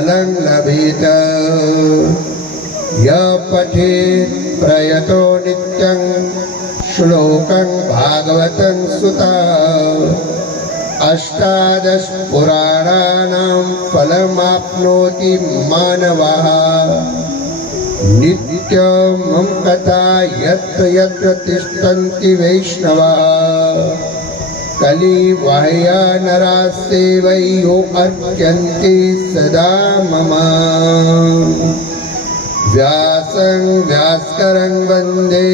फलं लभेत। यः पठेत् प्रयतो नित्यं श्लोकं भागवतं सुता। अष्टादश पुराणानां फलमाप्नोति मानवः। नित्यं कथा यत्र यत्र तिष्ठन्ति वैष्णवाः। कलिबाह्या नरास्तेवयो अर्च्यन्ते सदा मम। व्यासं व्यासकरं वन्दे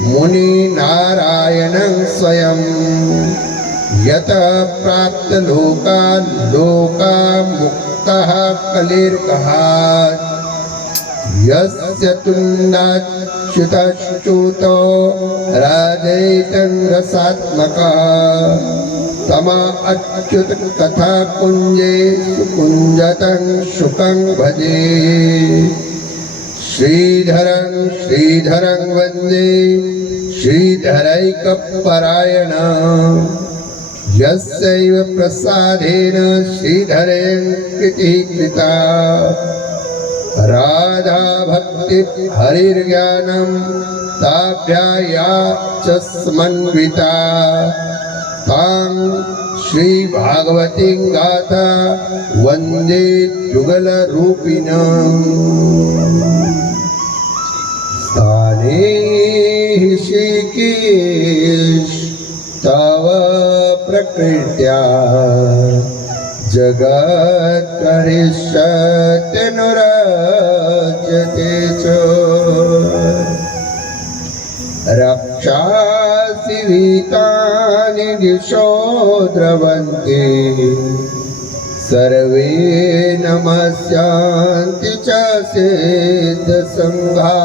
मुनिनारायणं स्वयं। यतः प्राप्तलोकान् लोकामुक्तः कलिर्गः। यस्य तुण्डाच्युतश्च्युतो राजैतं रसात्मकः। तमा अच्युत कथा कुञ्जे सुकुञ्जतं शुकं भजे। श्रीधरं श्रीधरं वन्दे श्रीधरैकपरायणं। यस्यैव प्रसादेन श्रीधरेण प्रीतिः कृता। राधा भक्ति हरिर्ज्ञानं ताभ्या च समन्विता। तां श्री भागवतीं गाथा वन्दे जुगलरूपिणम्। स्थाने ऋषिकेश तव प्रकृत्या जगत् करिष्यत्यनुरज्यते च। रक्षासि वीतानि दिशो द्रवन्ति। सर्वे नमस्यांति च सिद्धसङ्घा।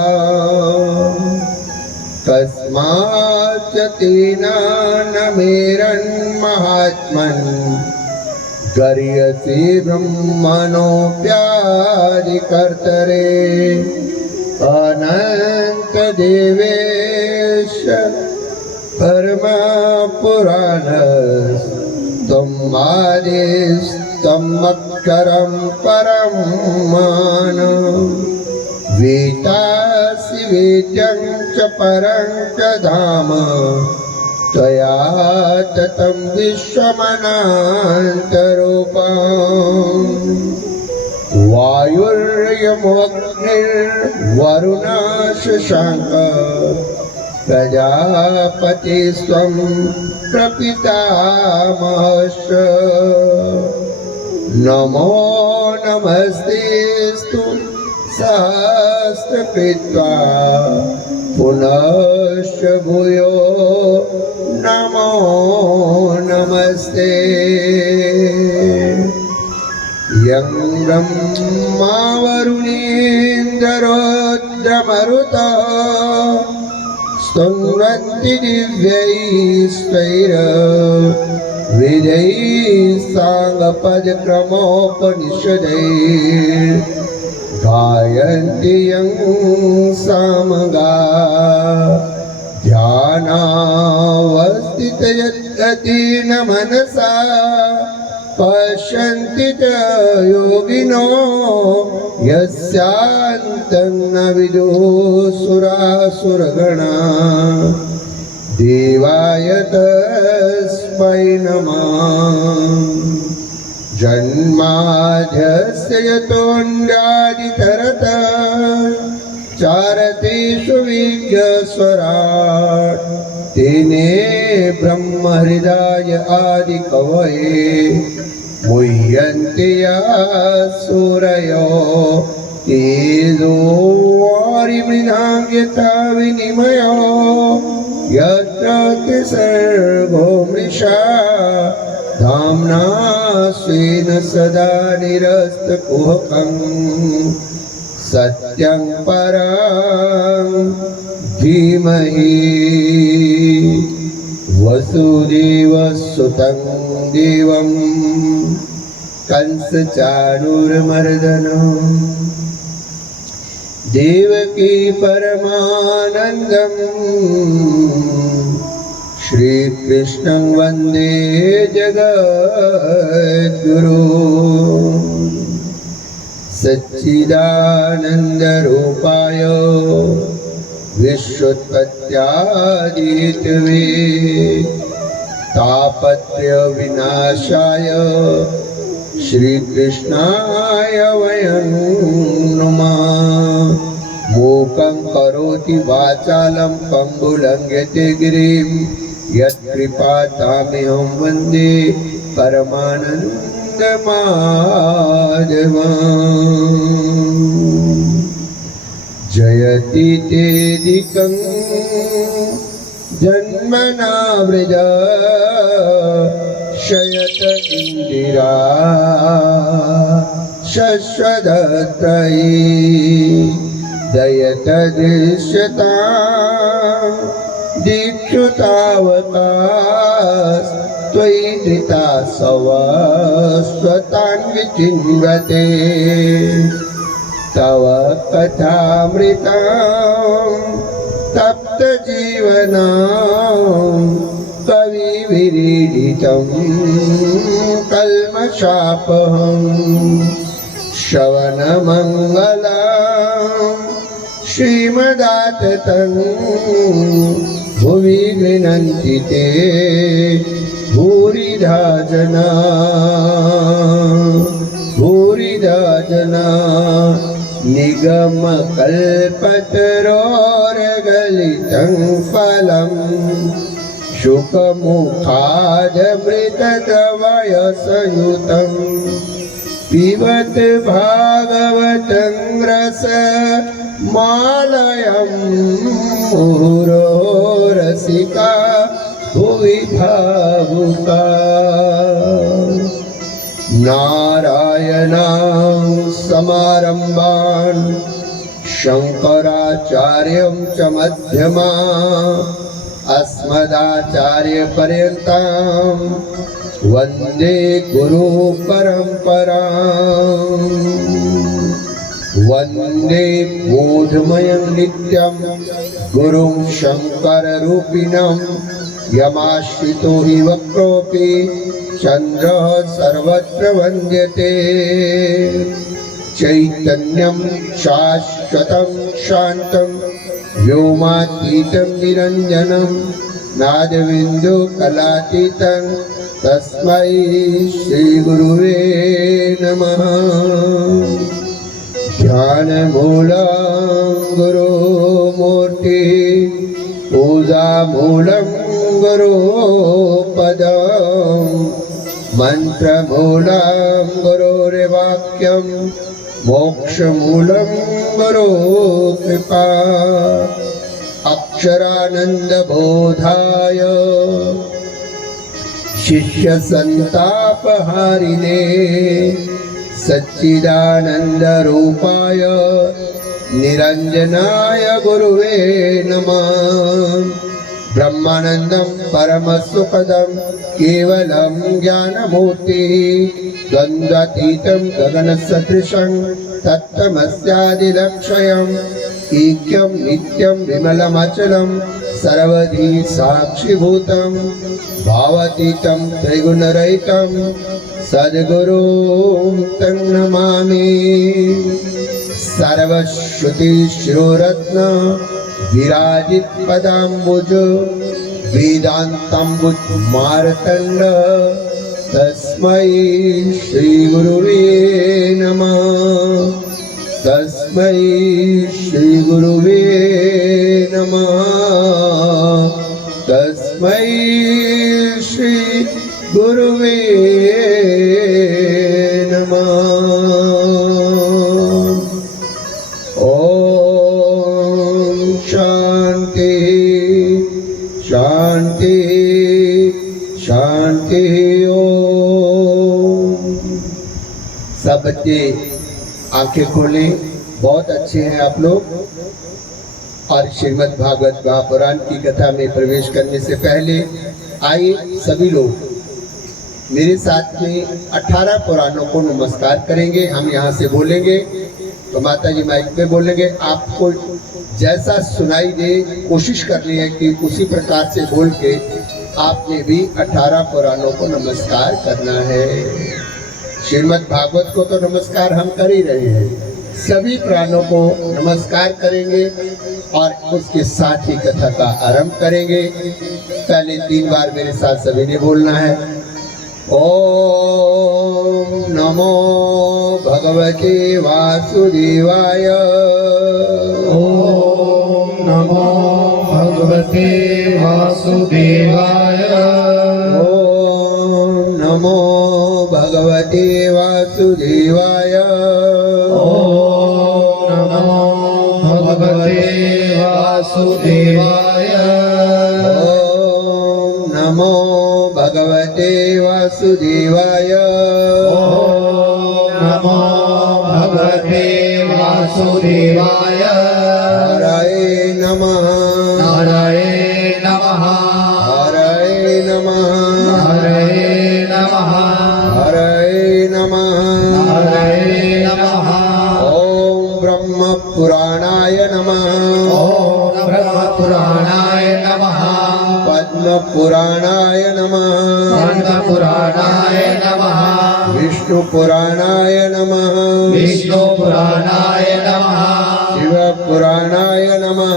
कस्माच्च तेन न मेरन्महात्मन्। गर्यसे ब्रह्मणोऽप्यादिकर्तरे। अनन्तदेवेश परमपुराणस्त्वं आदिस्तमक्षरं परं मानम्। वेदासि वेद्यं च परं च धाम। त्वया ततं विश्वमनान्तरूपम्। वायुर्यमोऽग्निर्वरुणः शशाङ्कः। प्रजापतिस्त्वं प्रपितामहश्च। नमो नमस्तेऽस्तु सहस्रकृत्वा। पुनश्च भूयो नमो नमस्ते। यं ब्रह्मा वरुणेन्द्ररुद्रमरुतः स्तुवन्ति दिव्यैस्त्वैर्वेदैः साङ्गपदक्रमोपनिषदैः। गायन्ति यं सामगाः। ध्यानावस्थितयद्गतेन मनसा पश्यन्ति च योगिनो। यस्यान्तं न विदुः सुरासुरगणाः। देवाय तस्मै नमः। जन्माद्यस्य यतोऽन्यादितरतः चारतेषु विज्ञस्वराट्। तेने ब्रह्महृदाय आदिकवये मुह्यन्ति यः सूरयो। तेजो वारिमृणां यथा विनिमयो। यत्र सर्वो मृषा धाम्ना स्वेन सदा निरस्तकुहकं। सत्यं परं धीमहि। वसुदेवसुतं देवं कंसचाणूरमर्दनं। देवकी परमानन्दं श्रीकृष्णं वन्दे जगद्गुरुम्। सच्चिदानन्दरूपाय विश्वोत्पत्त्यादिहेतवे तापत्रयविनाशाय श्रीकृष्णाय वयं नुमः। मूकं करोति वाचालं पङ्गुलङ्घ्यते गिरिं यत्कृपातमहं वन्दे परमानन्दमाधवम्। जयति तेदिकं जन्मना वृज शयत इंदिरा शश्वदत्रयी दयत दृश्यता दीक्षुतावकाश त्वयि धृता सवस्वतान् विचिन्वते तव कथामृतं तप्तजीवनं कविविरीडितं कल्मषापहं श्रवणमङ्गलं श्रीमदाततं भुवि गृह्णन्ति ते भूरिधा जना निगमकल्पतरोर्गलितं फलं शुकमुखादमृतद्रवयसंयुतं पिबत भागवतं रसमालयं मुहुरो रसिका भुवि भावुका। नारायणां समारम्भान् शङ्कराचार्यं च मध्यमाम् अस्मदाचार्यपर्यन्तां वन्दे गुरुपरम्पराम्। वन्दे बोधमयं नित्यं गुरुं शङ्कररूपिणं यमाश्रितो हि वक्रोऽपि चन्द्रः सर्वत्र वन्द्यते। चैतन्यं शाश्वतं शान्तं व्योमातीतं निरञ्जनं नादबिन्दुकलातीतं तस्मै श्रीगुरुवे नमः। ध्यानमूलं गुरुमूर्तिः पूजामूलं गुरुपदं मन्त्रमूलं गुरुर्वाक्यं मोक्षमूलं गुरुकृपा। अक्षरानन्दबोधाय शिष्यसन्तापहारिणे सच्चिदानन्दरूपाय निरञ्जनाय गुरुवे नमः। ब्रह्मानन्दं परमसुखदं केवलं ज्ञानमूर्तिः द्वन्द्वातीतं गगनसदृशं तत्त्वमस्यादिलक्ष्यम् ऐक्यं नित्यं विमलमचलं सर्वधी साक्षिभूतं भावातीतं त्रिगुणरहितं सद्गुरुं तं नमामि। सर्वश्रुतिशिरोरत्न विराजित पदाम्बुज वेदांताम्बुज मार्तंड तस्मै श्रीगुरुवे नमः। तस्मै श्रीगुरुवे नमः। तस्मै श्रीगुरुवे नमः। शांति शांति ओम। सब बच्चे आंखें खोलें। बहुत अच्छे हैं आप लोग। और श्रीमद् भागवत महापुराण की कथा में प्रवेश करने से पहले आइए सभी लोग मेरे साथ में 18 पुराणों को नमस्कार करेंगे। हम यहाँ से बोलेंगे तो माता जी माइक पे बोलेंगे। आपको जैसा सुनाई दे कोशिश करनी है कि उसी प्रकार से बोल के आपने भी 18 पुराणों को नमस्कार करना है। श्रीमद् भागवत को तो नमस्कार हम कर ही रहे हैं, सभी प्राणों को नमस्कार करेंगे और उसके साथ ही कथा का आरंभ करेंगे। पहले 3 बार मेरे साथ सभी ने बोलना है। ओम नमो भगवते वासुदेवाय। ओम नमो भगवते वासुदेवाय। ओम नमो भगवते वासुदेवाय। ओम नमो भगवते वासुदेवाय। ओम नमो भगवते वासुदेवाय। ओम नमो भगवते वासुदेवाय। हरये नमः। हरये नमः। हरये नमः। हरये नमः। हरये नमः। हरये नमः। ओम ब्रह्म पुराणाय नमः। ओम ब्रह्म पुराणाय नमः। पद्म पुराणाय नमः। पद्म पुराणाय नमः। विष्णु पुराणाय नमः। विष्णु पुराणाय नमः। शिव पुराणाय नमः।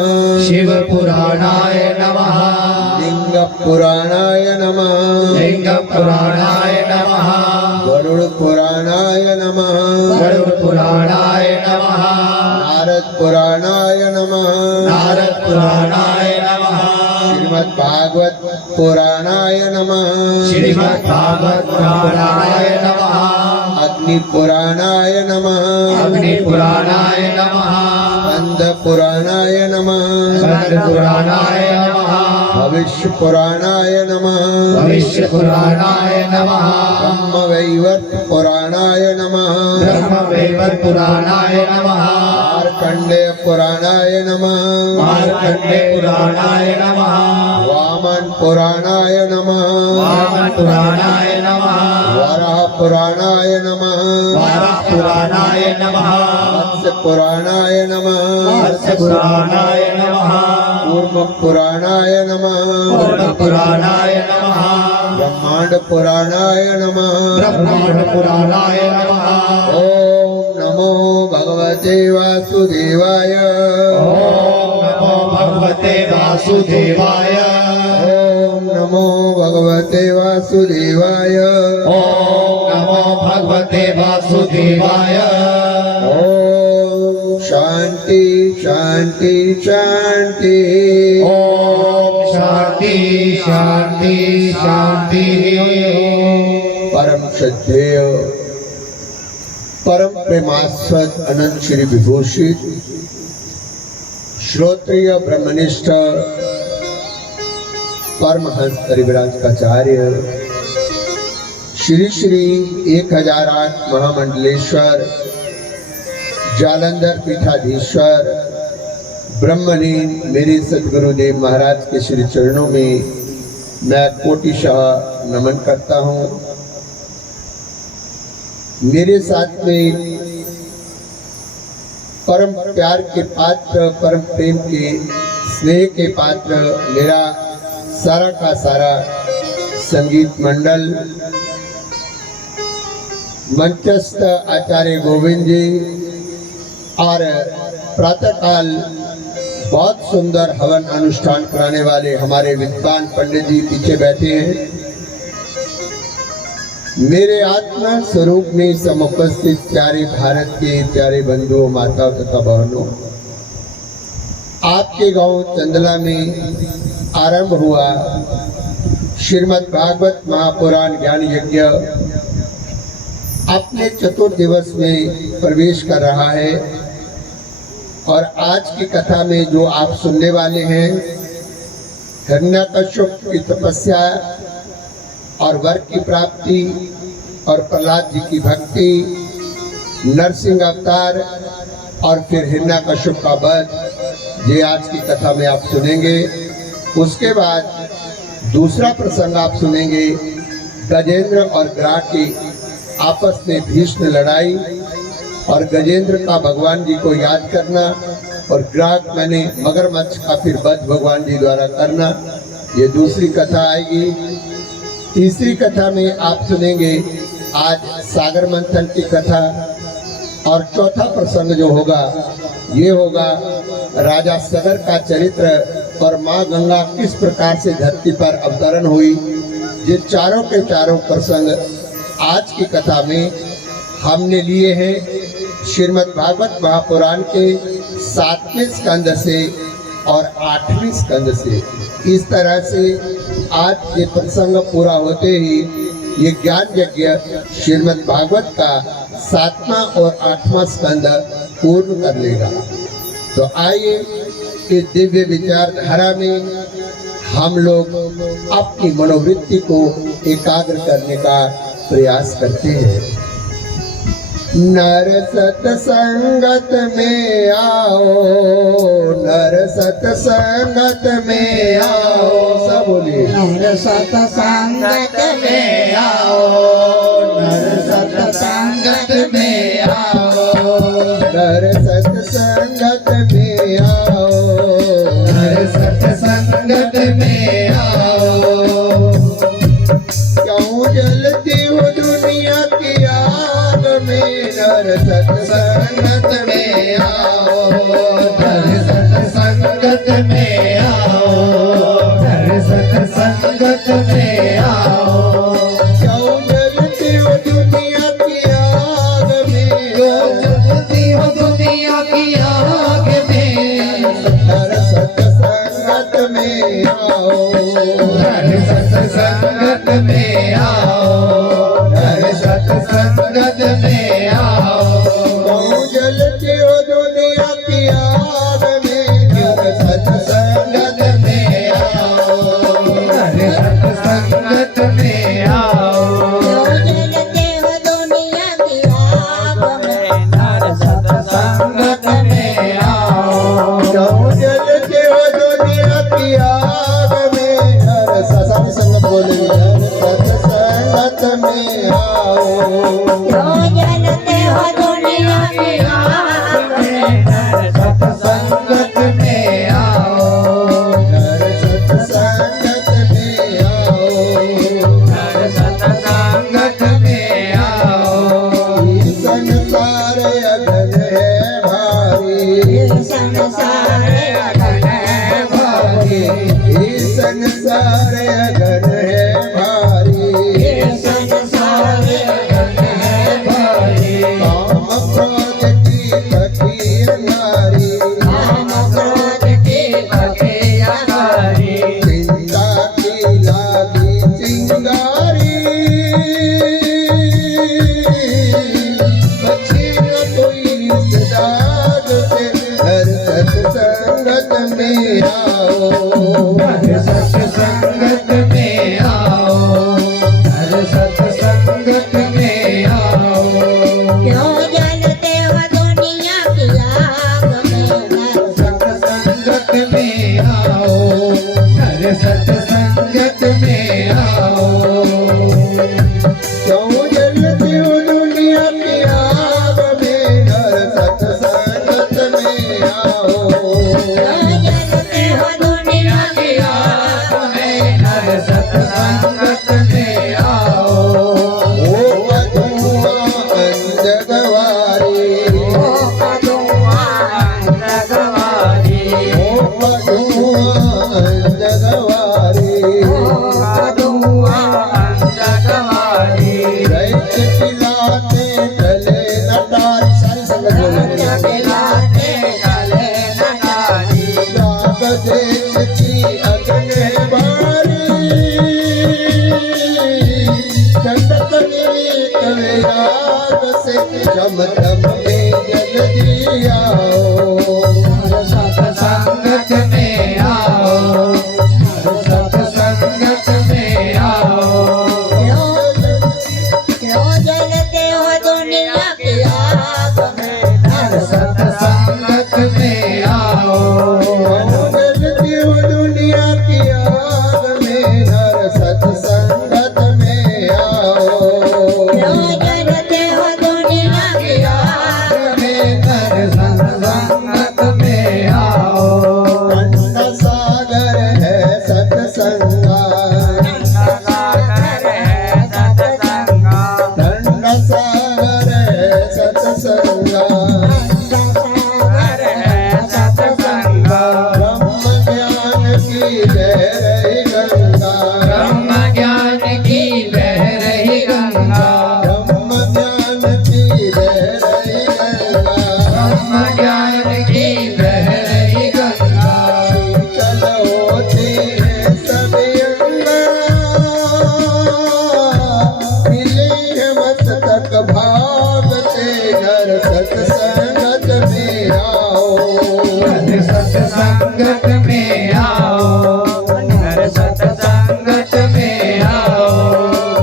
शिव पुराणाय नमः। लिंग पुराणाय नमः। लिंग पुराणाय नमः। गरुड़ पुराणाय नमः। गरुड़ पुराणाय नमः। नारद पुराणाय नमः। नारद पुराणाय नमः। श्रीमद् भागवत पुराणाय नमः। श्रीमद् भागवत पुराणाय नमः। अग्नि पुराणाय नमः। अग्नि पुराणाय नमः। स्कंद पुराणाय नमः। स्कंद पुराणाय नमः। भविष्य पुराणाय नमः। भविष्य पुराणाय नमः। ब्रह्मवैवर्त पुराणाय नमः। ब्रह्मवैवर्त पुराणाय नमः। मार्कंडेय पुराणाय नमः। मार्कंडेय पुराणाय नमः। वामन पुराणाय नमः। वामन पुराणाय नमः। वराह पुराणाय नमः। वराह पुराणाय नमः। मत्स्य पुराणाय नमः। मत्स्य पुराणाय नमः। कूर्म पुराणाय नमः। कूर्म पुराणाय नमः। ब्रह्मांड पुराणाय नमः। ब्रह्मांड पुराणाय नमः। ओम नमो भगवते वासुदेवाय। ओम नमो भगवते वासुदेवाय। ओम नमो भगवते वासुदेवाय। ओम नमो भगवते वासुदेवाय। ओम शांति शांति शांति। ओम शांति शांति शांति। परम श्रद्धेय परम प्रेमास्पद अनंत श्री विभूषित श्रोत्रिय ब्रह्मनिष्ठ परमहंस परिव्राजकाचार्य श्री श्री 1008 महामंडलेश्वर जालंधर पीठाधीश्वर ब्रह्मलीन मेरे सदगुरुदेव महाराज के श्री चरणों में मैं कोटिशः नमन करता हूँ। मेरे साथ में परम प्यार के पात्र, परम प्रेम के स्नेह के पात्र मेरा सारा का सारा संगीत मंडल, मंचस्थ आचार्य गोविंद जी और प्रातःकाल बहुत सुंदर हवन अनुष्ठान कराने वाले हमारे विद्वान पंडित जी पीछे बैठे हैं। मेरे आत्मा स्वरूप में समुपस्थित प्यारे भारत के प्यारे बंधुओं, माताओं तथा बहनों, आपके गांव चंदला में आरंभ हुआ श्रीमद् भागवत महापुराण ज्ञान यज्ञ अपने चतुर्थ दिवस में प्रवेश कर रहा है। और आज की कथा में जो आप सुनने वाले हैं, हिरण्यकश्यप की तपस्या और वर की प्राप्ति और प्रहलाद जी की भक्ति, नरसिंह अवतार और फिर हिरण्यकश्यप का वध, ये आज की कथा में आप सुनेंगे। उसके बाद दूसरा प्रसंग आप सुनेंगे, गजेंद्र और ग्राह की आपस में भीष्म लड़ाई और गजेंद्र का भगवान जी को याद करना और ग्राहक मैंने मगरमच्छ का फिर वध भगवान जी द्वारा करना, ये दूसरी कथा आएगी। तीसरी कथा में आप सुनेंगे आज सागर मंथन की कथा और चौथा प्रसंग जो होगा ये होगा राजा सगर का चरित्र और माँ गंगा किस प्रकार से धरती पर अवतरण हुई। ये चारों के चारों प्रसंग आज की कथा में हमने लिए हैं श्रीमद् भागवत महापुराण के 7वें स्कंद से और 8वें स्कंद से। इस तरह से आज ये प्रसंग पूरा होते ही ये ज्ञान यज्ञ श्रीमद् भागवत का 7वां और 8वां स्कंद पूर्ण कर लेगा। तो आइए इस दिव्य विचारधारा में हम लोग अपनी मनोवृत्ति को एकाग्र करने का प्रयास करते हैं। नर सत्संगत में आओ, नर सत्संगत में आओ, सब बोलिए। नर सत्संगत में आओ, नर सत्संगत में आओ, नर सत्संगत में आओ, नर सत्संगत में आओ। क्यों जलती हो दुनिया की आग में, नर सत्संगत में आओ, नर सत्संगत में आओ, नर सत्संगत में आओ। क्यों जलती हो दुनिया की आग में, जलती हो दुनिया की आग में, नर सत्संगत में आओ, नर सत्संगत में आओ, नर सत्संगत में आओ। क्यों जलती हो दुनिया की आग में, नर सत्संगत में आओ, नर सत्संगत में आओ। क्यों जलते हो दुनिया की आग में, नर सत्संगत में आओ। क्यों जलते हो दुनिया की आग में, नर सारी संगत बोलेंगे, नर सत्संगत में आओ। क्यों जलते हो दुनिया की आग में, नर सत्संगत में आओ, नर सत्संगत में आओ, नर सत्संगत में आओ। संसार अगन है भारी, संसार अगन है भारी, ये संसार अगन है भारी, संसार अगन है भारी। काम क्रोध की कठिन नारी, काम क्रोध की बखेया भारी, चिंता की लागी चिंगारी, बचे न कोई इस दाग से, हर सत्संगत में आओ, हर सत्संगत में आओ, हर सत्संगत में आओ। क्यों जलते हो दुनिया की आग में, नर सत्संगत में आओ, हर सत्संगत में आओ। क्यों जलती हो दुनिया की आग में, हर सत्संगत में आओ। क्यों जलते हो दुनिया की आग में, हर सत्संगत में आओ। ओ धुआं अंधगवारी, ओ धुआं भगवानी, ओ धुआं अंधगवारी, ओ धुआं भगवानी। दैत्य खिलाते चले नटारी, सारी संगत बोलेंगे। जलाते चले नटारी, राग देश की अगन है भारी, ठंडक नीत विराग से जम तम में जल दिया आओ। हर सत्संगत में आओ, हर सत्संगत में आओ। क्यों जलते हो दुनिया की आग में, हर सत्संगत में आओ, जलती हो दुनिया की आग में, हर सत्संगत में आओ। क्यों जलते हो दुनिया की आग में हर सत्संगत सत्संगत में आओ, हर सत्संगत में आओ, हर सत्संगत में आओ।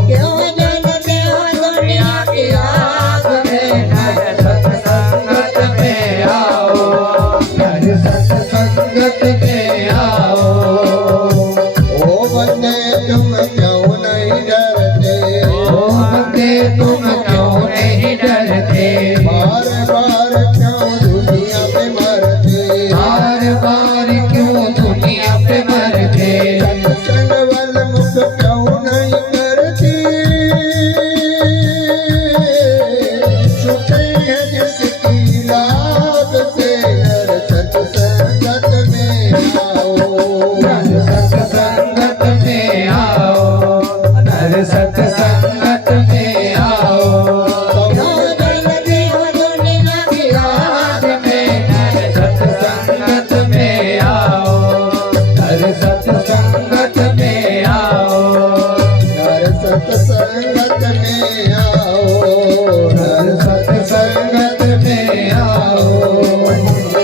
क्यों जलते हो दुनिया की आग में, हर सत्संगत में आओ, हर सत्संगत में आओ। ओ बंदे तुम क्यों नहीं डरते, ओ बंदे तुम क्यों नहीं डरते, बार बार क्यों दुनिया पे मरते, बार बार क्यों दुनिया पे मरते। सत्संग वाल मुख क्यों नहीं करती, छुटे हैं जिसकी लाग से, हर सत्संगत में आओ, हर सत्संगत में आओ, हर सत्संगत में आओ। क्यों जलते हो दुनिया की आग में, हर सत्संगत में आओ, हर सत्संगत में आओ। हर सत्संगत में आओ, हर सत्संगत में आओ,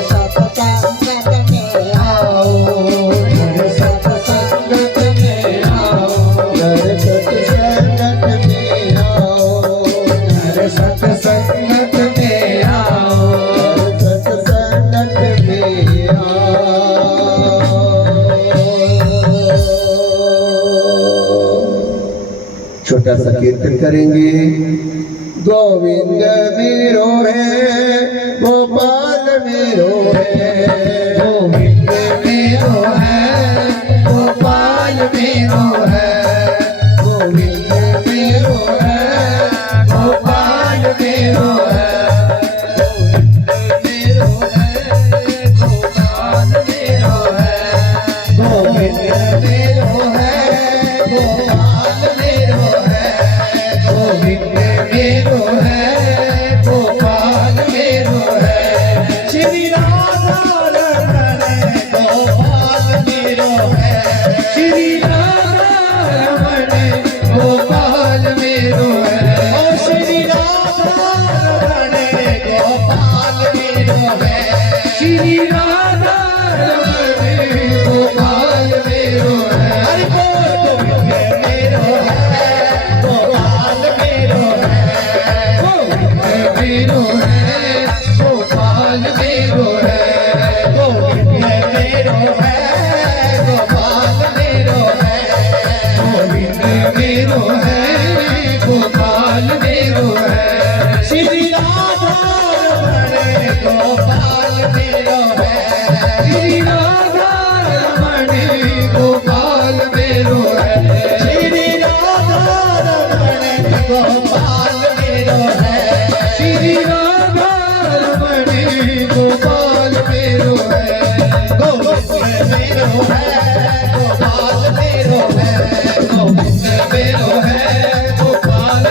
सत्संगत में आओ। हर सत्संगत में आओ, हर सत्संगत में आओ, हर सत्संगत में आओ। सत्संगत में आओ। छोटा सा कीर्तन करेंगे। गोविंद मेरो है, गोपाल मेरो है, गोविंद मेरो है, गोपाल मेरो है, गोविंद मेरो है, गोपाल मेरो है, गोविंद मेरो है, गोपाल मेरो है, गोविंद मेरो है, गोपाल मेरो है। श्री राधा रमण गोपाल मेरो है, श्री राधा रमण गोपाल मेरो है, ओ श्री राधा रमण गोपाल मेरो है, श्री राधा रमण गोपाल मेरो है। हरि बोल गोविंद मेरो है, गोपाल मेरो है, गोविंद मेरो है, गोपाल मेरो है, गोविंद मेरो है, गोपाल मेरो है, गोविंद मेरो है, गोपाल मेरो है। श्री राधा रमण गोपाल मेरो है, श्री राधा रमण गोपाल मेरो है, श्री राधा रमण गोपाल मेरो है, श्री राधा रमण गोपाल मेरो है। गोविंद मेरो है, गोपाल मेरो है, गोविंद मेरो है, गोपाल मेरो है, गोविंद मेरो है, गोपाल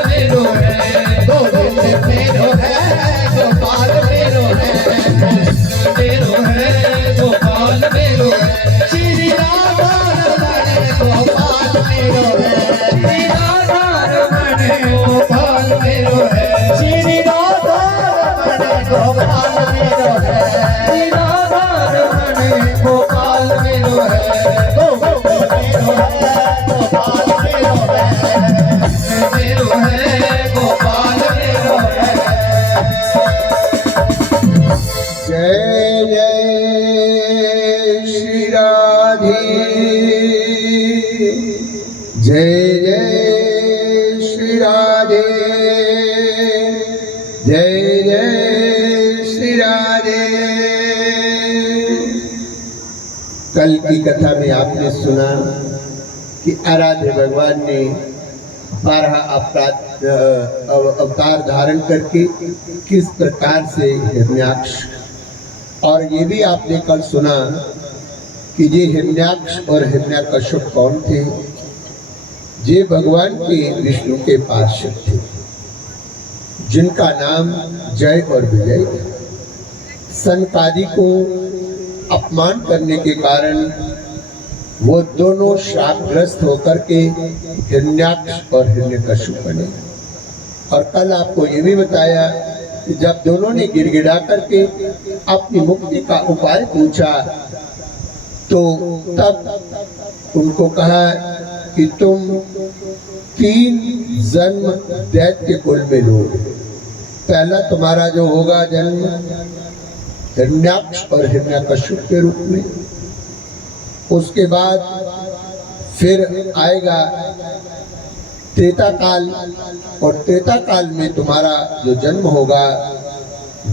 मेरो है, गोविंद मेरो है, गोपाल मेरो है। श्री राधा रमण गोपाल मेरो है, श्री राधा रमण गोपाल मेरो है, श्री राधा रमण गोपाल मेरो है, श्री राधा रमण गोपाल मेरो है, गोविंद मेरो है, गोपाल मेरो है, मेरो है, गोपाल मेरो है। जय जय श्री राधे, जय जय श्री राधे, जय जय श्री राधे। कल की कथा में आपने सुना कि आराध्य भगवान ने 12 अवतार धारण करके किस प्रकार से हिरण्याक्ष, और ये भी आपने कल सुना कि ये हिरण्याक्ष और हिरण्याकश्यप कौन थे। ये भगवान के विष्णु के पार्षद थे, जिनका नाम जय और विजय था। सनकादि को अपमान करने के कारण वो दोनों श्रापग्रस्त होकर के हिरण्याक्ष और हिरण्यकश्यप बने। और कल आपको ये भी बताया कि जब दोनों ने गिड़गिड़ा करके अपनी मुक्ति का उपाय पूछा तो तब उनको कहा कि तुम 3 जन्म दैत्य कुल में लोगे। पहला तुम्हारा जो होगा जन्म हिरण्याक्ष और हिरण्यकश्यप के रूप में, उसके बाद फिर आएगा त्रेता काल, और त्रेता काल में तुम्हारा जो जन्म होगा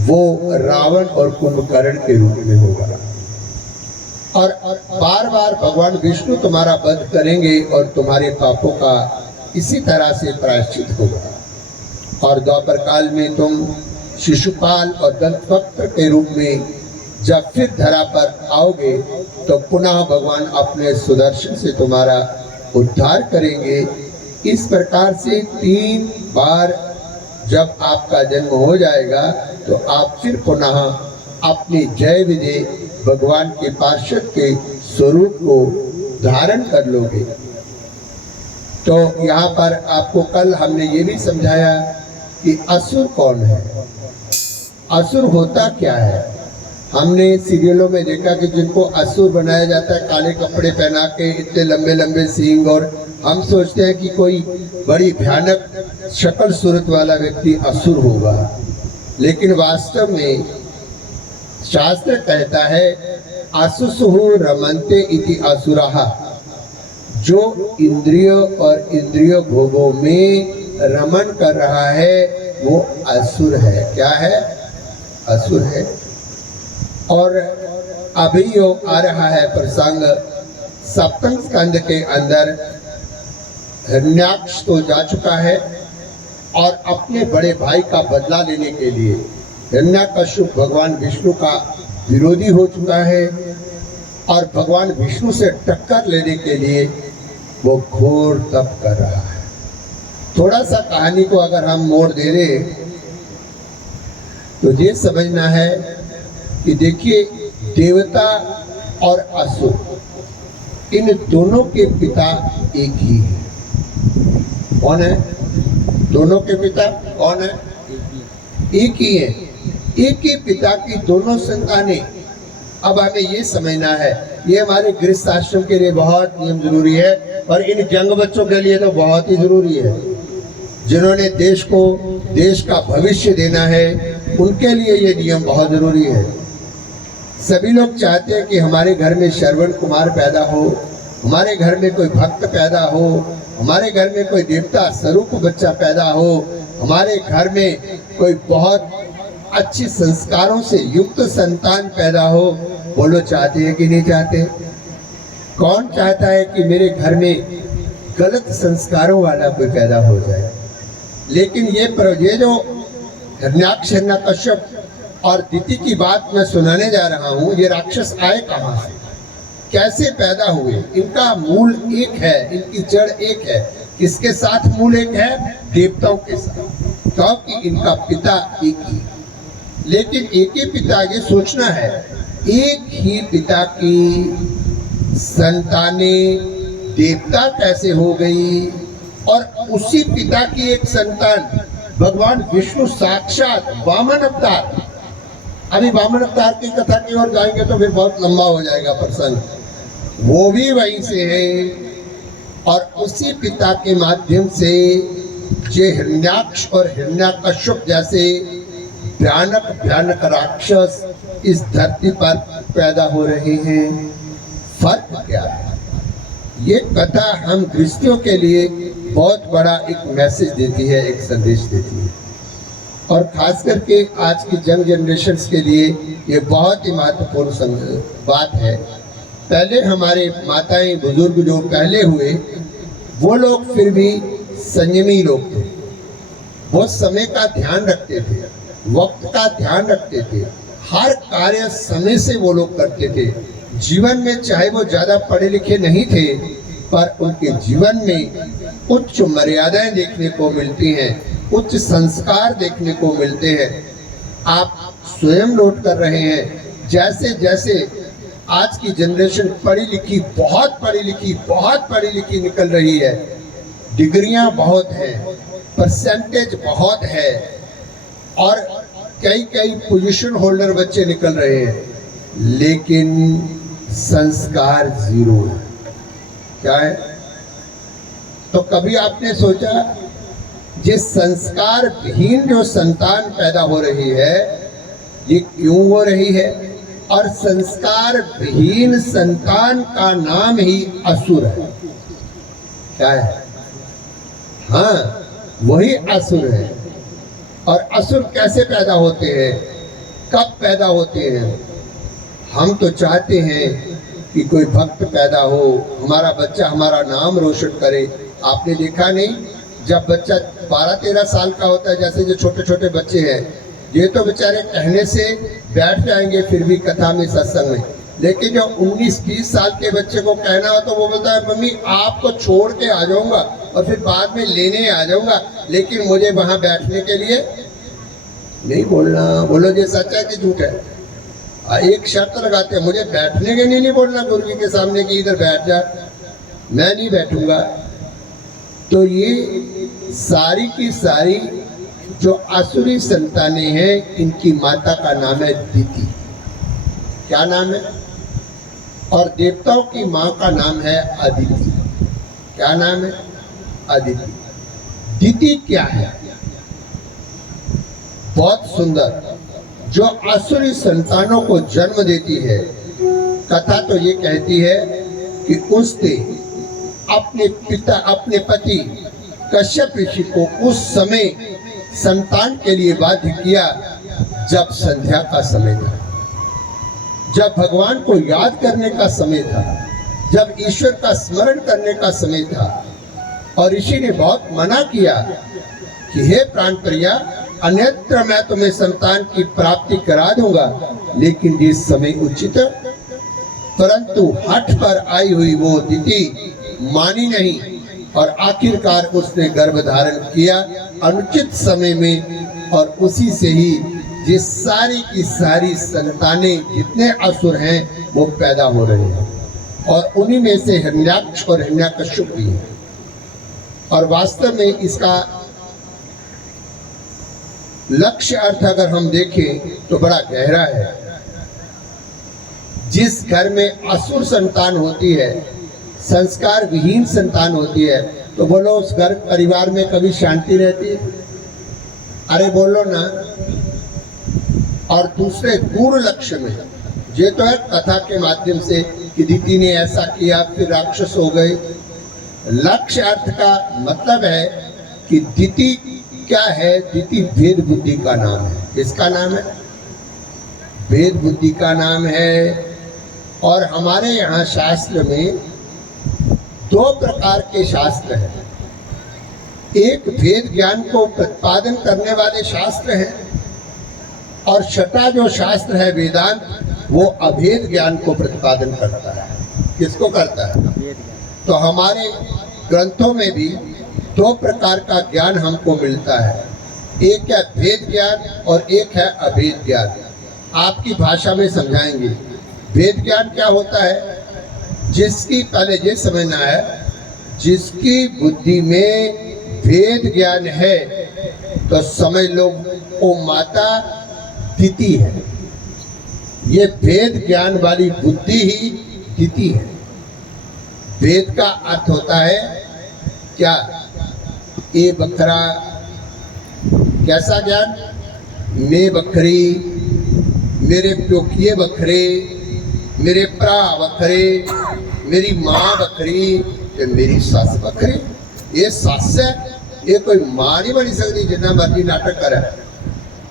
वो रावण और कुंभकर्ण के रूप में होगा। और बार बार भगवान विष्णु तुम्हारा वध करेंगे और तुम्हारे पापों का इसी तरह से प्रायश्चित होगा। और द्वापर काल में तुम शिशुपाल और दंतवक्त्र के रूप में जब फिर धरा पर आओगे तो पुनः भगवान अपने सुदर्शन से तुम्हारा उद्धार करेंगे। इस प्रकार से 3 बार जब आपका जन्म हो जाएगा तो आप फिर पुनः अपनी जय विजय भगवान के पार्षद के स्वरूप को धारण कर लोगे। तो यहाँ पर आपको कल हमने ये भी समझाया कि असुर कौन है, असुर होता क्या है। हमने सीरियलों में देखा कि जिनको असुर बनाया जाता है काले कपड़े पहना के, इतने लंबे लंबे सींग, और हम सोचते हैं कि कोई बड़ी भयानक शक्ल सूरत वाला व्यक्ति असुर होगा, लेकिन वास्तव में शास्त्र कहता है असुसुहु रमन्ते इति असुरः, जो इंद्रिय और इंद्रिय भोगों में रमन कर रहा है वो असुर है। क्या है? असुर है। और अभी यो आ रहा है प्रसंग 7वें स्कंद के अंदर। हिरण्याक्ष तो जा चुका है और अपने बड़े भाई का बदला लेने के लिए हिरण्यकश्यप भगवान विष्णु का विरोधी हो चुका है और भगवान विष्णु से टक्कर लेने के लिए वो घोर तप कर रहा है। थोड़ा सा कहानी को अगर हम मोड़ दे रहे तो ये समझना है कि देखिए, देवता और असुर इन दोनों के पिता एक ही है। कौन है? दोनों के पिता कौन है? एक ही है। एक ही पिता की दोनों संतानें। अब हमें ये समझना है, ये हमारे गृहस्थ आश्रम के लिए बहुत नियम जरूरी है, और इन जंग बच्चों के लिए तो बहुत ही जरूरी है। जिन्होंने देश को, देश का भविष्य देना है, उनके लिए ये नियम बहुत जरूरी है। सभी लोग चाहते हैं कि हमारे घर में श्रवण कुमार पैदा हो, हमारे घर में कोई भक्त पैदा हो, हमारे घर में कोई देवता स्वरूप बच्चा पैदा हो, हमारे घर में कोई बहुत अच्छी संस्कारों से युक्त संतान पैदा हो। बोलो, चाहते हैं कि नहीं चाहते? कौन चाहता है कि मेरे घर में गलत संस्कारों वाला कोई पैदा हो जाए? लेकिन ये जो हिरण्याक्ष, हिरण्यकश्यप और दिति की बात मैं सुनाने जा रहा हूँ, ये राक्षस आए कहाँ से, कैसे पैदा हुए? इनका मूल एक है, इनकी जड़ एक है। किसके साथ मूल एक है? देवताओं के साथ, क्योंकि इनका पिता एक ही। लेकिन एक ही पिता, ये सोचना है, एक ही पिता की संतानें देवता कैसे हो गई, और उसी पिता की एक संतान भगवान विष्णु साक्षात वामन अवतार। अभी वामन अवतार की कथा की ओर जाएंगे तो फिर बहुत लंबा हो जाएगा प्रसंग। वो भी वहीं से है, और उसी पिता के माध्यम से जे हिरण्याक्ष और हिरण्यकश्यप जैसे भयानक भयानक राक्षस इस धरती पर पैदा हो रहे हैं। फर्क क्या है? ये कथा हम गृहस्थियों के लिए बहुत बड़ा एक मैसेज देती है, एक संदेश देती है, और खास करके आज की यंग जनरेशन्स के लिए ये बहुत ही महत्वपूर्ण बात है। पहले हमारे माताएं बुजुर्ग जो पहले हुए, वो लोग फिर भी संयमी लोग थे। वो समय का ध्यान रखते थे, वक्त का ध्यान रखते थे, हर कार्य समय से वो लोग करते थे। जीवन में चाहे वो ज़्यादा पढ़े लिखे नहीं थे, पर उनके जीवन में उच्च मर्यादाएं देखने को मिलती हैं, उच्च संस्कार देखने को मिलते हैं। आप स्वयं नोट कर रहे हैं, जैसे जैसे आज की जनरेशन पढ़ी लिखी, बहुत पढ़ी लिखी निकल रही है, डिग्रियां बहुत हैं, परसेंटेज बहुत है, और कई कई पोजीशन होल्डर बच्चे निकल रहे हैं, लेकिन संस्कार जीरो है। क्या है? तो कभी आपने सोचा जिस संस्कार विहीन जो संतान पैदा हो रही है, ये क्यों हो रही है? और संस्कार विहीन संतान का नाम ही असुर है। क्या है? हाँ, वही असुर है। और असुर कैसे पैदा होते हैं, कब पैदा होते हैं? हम तो चाहते हैं कि कोई भक्त पैदा हो, हमारा बच्चा हमारा नाम रोशन करे। आपने देखा नहीं, जब बच्चा 12-13 साल का होता है, जैसे जो छोटे छोटे बच्चे हैं, ये तो बेचारे कहने से बैठ जाएंगे फिर भी कथा में, सत्संग में, लेकिन जो 19-20 साल के बच्चे को कहना हो तो वो बोलता है मम्मी आपको छोड़ के आ जाऊंगा और फिर बाद में लेने आ जाऊंगा, लेकिन मुझे वहां बैठने के लिए नहीं बोलना। बोलो ये सच है कि झूठ है? एक शर्त लगाते हैं, मुझे बैठने के लिए नहीं बोलना गुरु जी के सामने कि इधर बैठ जा, मैं नहीं बैठूंगा। तो ये सारी की सारी जो आसुरी संतानें हैं, इनकी माता का नाम है दिति। क्या नाम है? और देवताओं की माँ का नाम है अदिति। क्या नाम है? अदिति। दिति क्या है? बहुत सुंदर, जो आसुरी संतानों को जन्म देती है। कथा तो ये कहती है कि उसने अपने पिता, अपने पति कश्यप ऋषि को उस समय संतान के लिए बाध्य किया जब संध्या का समय था, जब भगवान को याद करने का समय था, जब ईश्वर का स्मरण करने का समय था। और ऋषि ने बहुत मना किया कि हे प्राण प्रिया, अन्यत्र मैं तुम्हें संतान की प्राप्ति करा दूंगा, लेकिन जिस समय उचित। परंतु हठ पर आई हुई वो दिति मानी नहीं और आखिरकार उसने गर्भ धारण किया अनुचित समय में। और उसी से ही जिस सारी की सारी संतानें, जितने असुर हैं, वो पैदा हो रहे हैं। और उन्हीं में से हिरण्याक्ष और हिरण्याकश्यप भी हैं। और वास्तव में इसका लक्ष्य अर्थ अगर हम देखें तो बड़ा गहरा है। जिस घर में असुर संतान होती है, संस्कार विहीन संतान होती है, तो बोलो उस घर परिवार में कभी शांति रहती है? अरे बोलो ना। और दूसरे गूढ़ लक्ष्य में, ये तो है कथा के माध्यम से कि दिति ने ऐसा किया फिर राक्षस हो गए। लक्ष्य अर्थ का मतलब है कि दिति क्या है? दिति भेद बुद्धि का नाम है। इसका नाम है भेद बुद्धि का नाम है। और हमारे यहाँ शास्त्र में 2 प्रकार के शास्त्र हैं। एक भेद ज्ञान को प्रतिपादन करने वाले शास्त्र हैं, और छठा जो शास्त्र है वेदांत, वो अभेद ज्ञान को प्रतिपादन करता है। किसको करता है? तो हमारे ग्रंथों में भी 2 प्रकार का ज्ञान हमको मिलता है। एक है भेद ज्ञान और एक है अभेद ज्ञान। आपकी भाषा में समझाएंगे। भेद ज्ञान क्या होता है? जिसकी, पहले ये समझना है, जिसकी बुद्धि में भेद ज्ञान है तो समझ लो वो माता दिति है। ये भेद ज्ञान वाली बुद्धि ही दिति है। भेद का अर्थ होता है क्या? ए बकरा, कैसा ज्ञान? मैं बकरी, मेरे प्योकिए बकरे, मेरे भरा बकरे, मेरी माँ बकरी, ते मेरी सस बकरी। ये सस है, ये कोई माँ नहीं बनी सकती जितना मर्जी नाटक करे।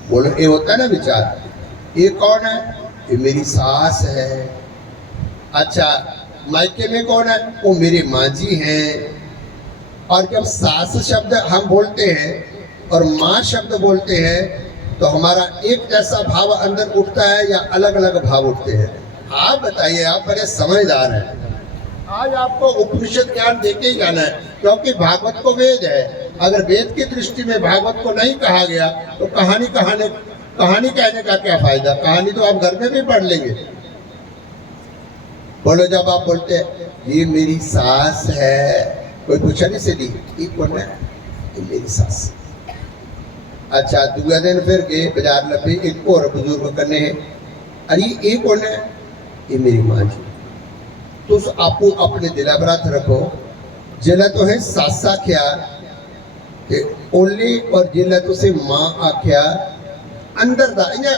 बोलो, ये होता है ना विचार। ये कौन है? ये मेरी सास है। अच्छा, मायके में कौन है? वो मेरे माँ जी हैं। और जब सास शब्द हम बोलते हैं और माँ शब्द बोलते हैं तो हमारा एक जैसा भाव अंदर उठता है या अलग अलग भाव उठते हैं? आप बताइए, आप बड़े समझदार हैं। आज आपको उपनिषद ज्ञान देके ही जाना है, क्योंकि भागवत को वेद है। अगर वेद की दृष्टि में भागवत को नहीं कहा गया तो कहानी कहने का क्या फायदा? कहानी तो आप घर में भी पढ़ लेंगे। बोलो, जब आप बोलते हैं ये मेरी सास है, कोई पूछा नहीं से दी ये कौन है? ये मेरी सास। अच्छा दूसरे दिन फिर गए बाजार लभे एक होर बजुर्ग कन्ने अरे ये कौन है? ये मेरी मां जी। तुस आपू अपने दिला पर हथ रखो, जिला तो है सस आख्या ओली और जिला तुसे मां आख्या अंदर दा इयां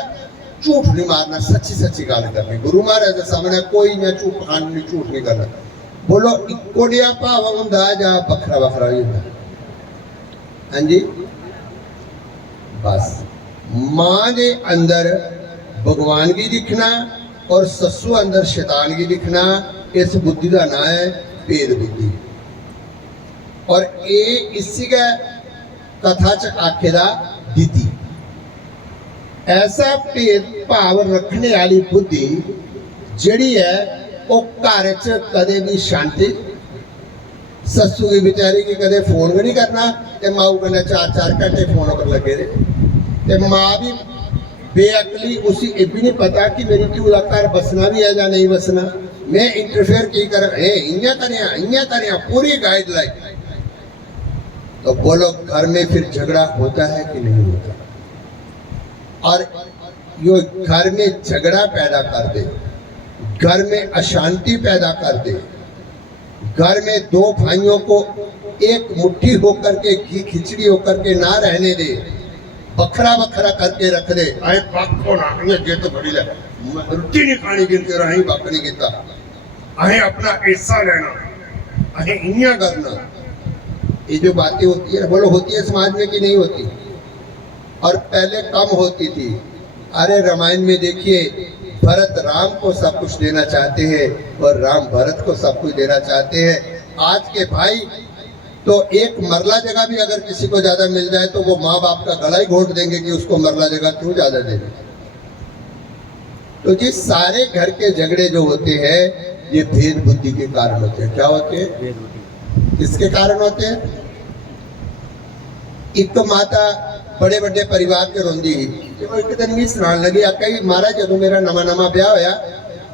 झूठ नहीं मारना, सच्ची सच्ची गल करनी। गुरु महाराज के सामने कोई इयां झूठ खान झूठ नहीं करना। बोलो इक्को जिहा भाव हुंदा जां बखरा बखरा ही हुंदा? हाँ जी, बस मां दे अंदर भगवानगी दिखना और सस्सू अंदर शैतानगी दिखना, इस बुद्धि का नाम है भेद बुद्धि। और ये इसी का कथा च आखेदा दीदी। ऐसा भेद भाव रखने वाली बुद्धि जिहड़ी है वो घर च कदे भी शांति, सस्सू की बेचारी की कदे फोन भी नहीं करना ते माऊ कन्नै 4-4 घंटे फोन पर लगे रहे ते माँ भी बेअकली, उसी ये भी नहीं पता कि मेरी ध्यू का घर बसना भी है या नहीं बसना, मैं इंटरफेयर की कर इयां करें पूरी गाइडलाइन। तो बोलो घर में फिर झगड़ा होता है कि नहीं होता? और यो घर में झगड़ा पैदा कर दे, घर में अशांति पैदा कर दे, घर में दो भाइयों को एक मुट्ठी होकर के घी खिचड़ी होकर के ना रहने दे, बखरा बखरा करके रख दे। आए पाखो ना ये जित बड़ी ले रोटी नहीं खानी गिनते रही बक नहीं कीता, अहे अपना हिस्सा लेना, अहे इन्या करना। ये जो बातें होती है बोलो होती है समाज में कि नहीं होती? और पहले कम होती थी। अरे रामायण में देखिए भरत राम को सब कुछ देना चाहते हैं और राम भरत को सब कुछ देना चाहते हैं। आज के भाई तो एक मरला जगह भी अगर किसी को ज्यादा मिल जाए तो वो माँ बाप का गला ही घोंट देंगे कि उसको मरला जगह क्यों ज्यादा देंगे। तो जी सारे घर के झगड़े जो होते हैं ये भेद बुद्धि के कारण होते हैं। क्या होते हैं? किसके कारण होते हैं? एक माता बड़े बड़े परिवार के रोंदी जो एक दिन भी सुनान लगी आखिया कि महाराज जो मेरा नवा नवा ब्याह होया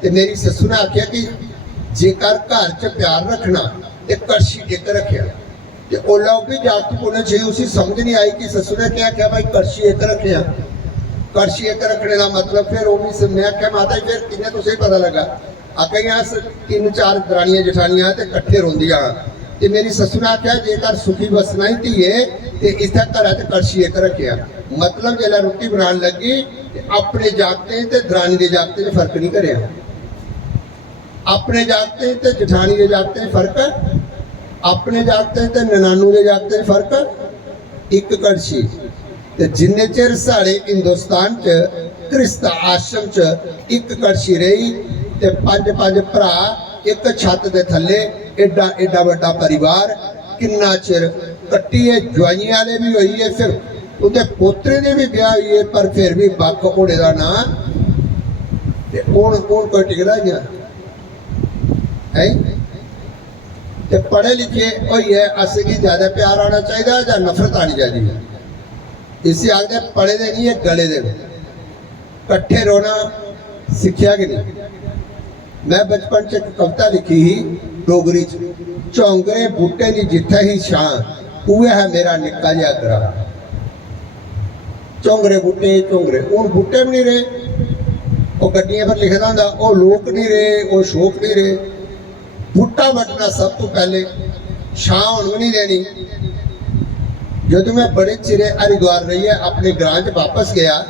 ते मेरी ससु ने आखिया कि जेकर घर च प्यार रखना ते कड़छी एक रखिया ते ओला भी जागत कोने चाहिए। उसी समझ नहीं आई कि ससु ने क्या आखिया भाई कड़छी एक रखिया, कड़छी एक रखने का मतलब फिर वो भी मैं आखिया माता जी फिर किन्ने तुसें पता लगा? आखिया 3-4 दरानियां जठानियां ते कट्ठे रोंदियां ते मेरी ससु ने आखिया जेकर सुखी बसना ही धीए ते इत्थे घर च कड़छी एक रखिया। मतलब जिसलै रोटी बनाने लगी अपने जागते ते दरानी के जागते फर्क नहीं करिया, अपने जागते ते जठानी के जागते फर्क, अपने जागते ते ननानू के जागते फर्क, एक कड़छी। ते जिन्ने चिर साढ़े हिंदुस्तान च गृहस्थ आश्रम च एक कड़छी रही ते 5 भरा एक छत दे थल्ले एडा एडा बड़ा परिवार किन्ना चिर कट्टी है। ज्वाइयां वाले भी हुई है, फिर उनके पोतरे ने भी ब्याह हुई है, पर फिर भी बक घोड़े का ना कोई टिकदा है। पढ़े लिखे हुई है अस की ज्यादा प्यार आना चाहिए या नफरत आनी चाहिए? इसी आखते पढ़े दे नहीं है गले दे कट्ठे रोना सीखिया कि नहीं? मैं बचपन च एक कविता लिखी ही डोगरी च, झोंगरे बूटे की जिथे ही छां उहे है मेरा निक्का जिहा ग्रां। झोंगरे बूटे झोंगरे हूँ बूटे भी नहीं रहे, वो गड्डियां पर लिखदा हुंदा, वो लोक नहीं रहे, वो शोक नहीं रहे। बूटा वटना सब तो पहले, छां हुण भी नहीं देनी। जो मैं बड़े चिरे हरिद्वार रही है अपने ग्रां च वापस गया,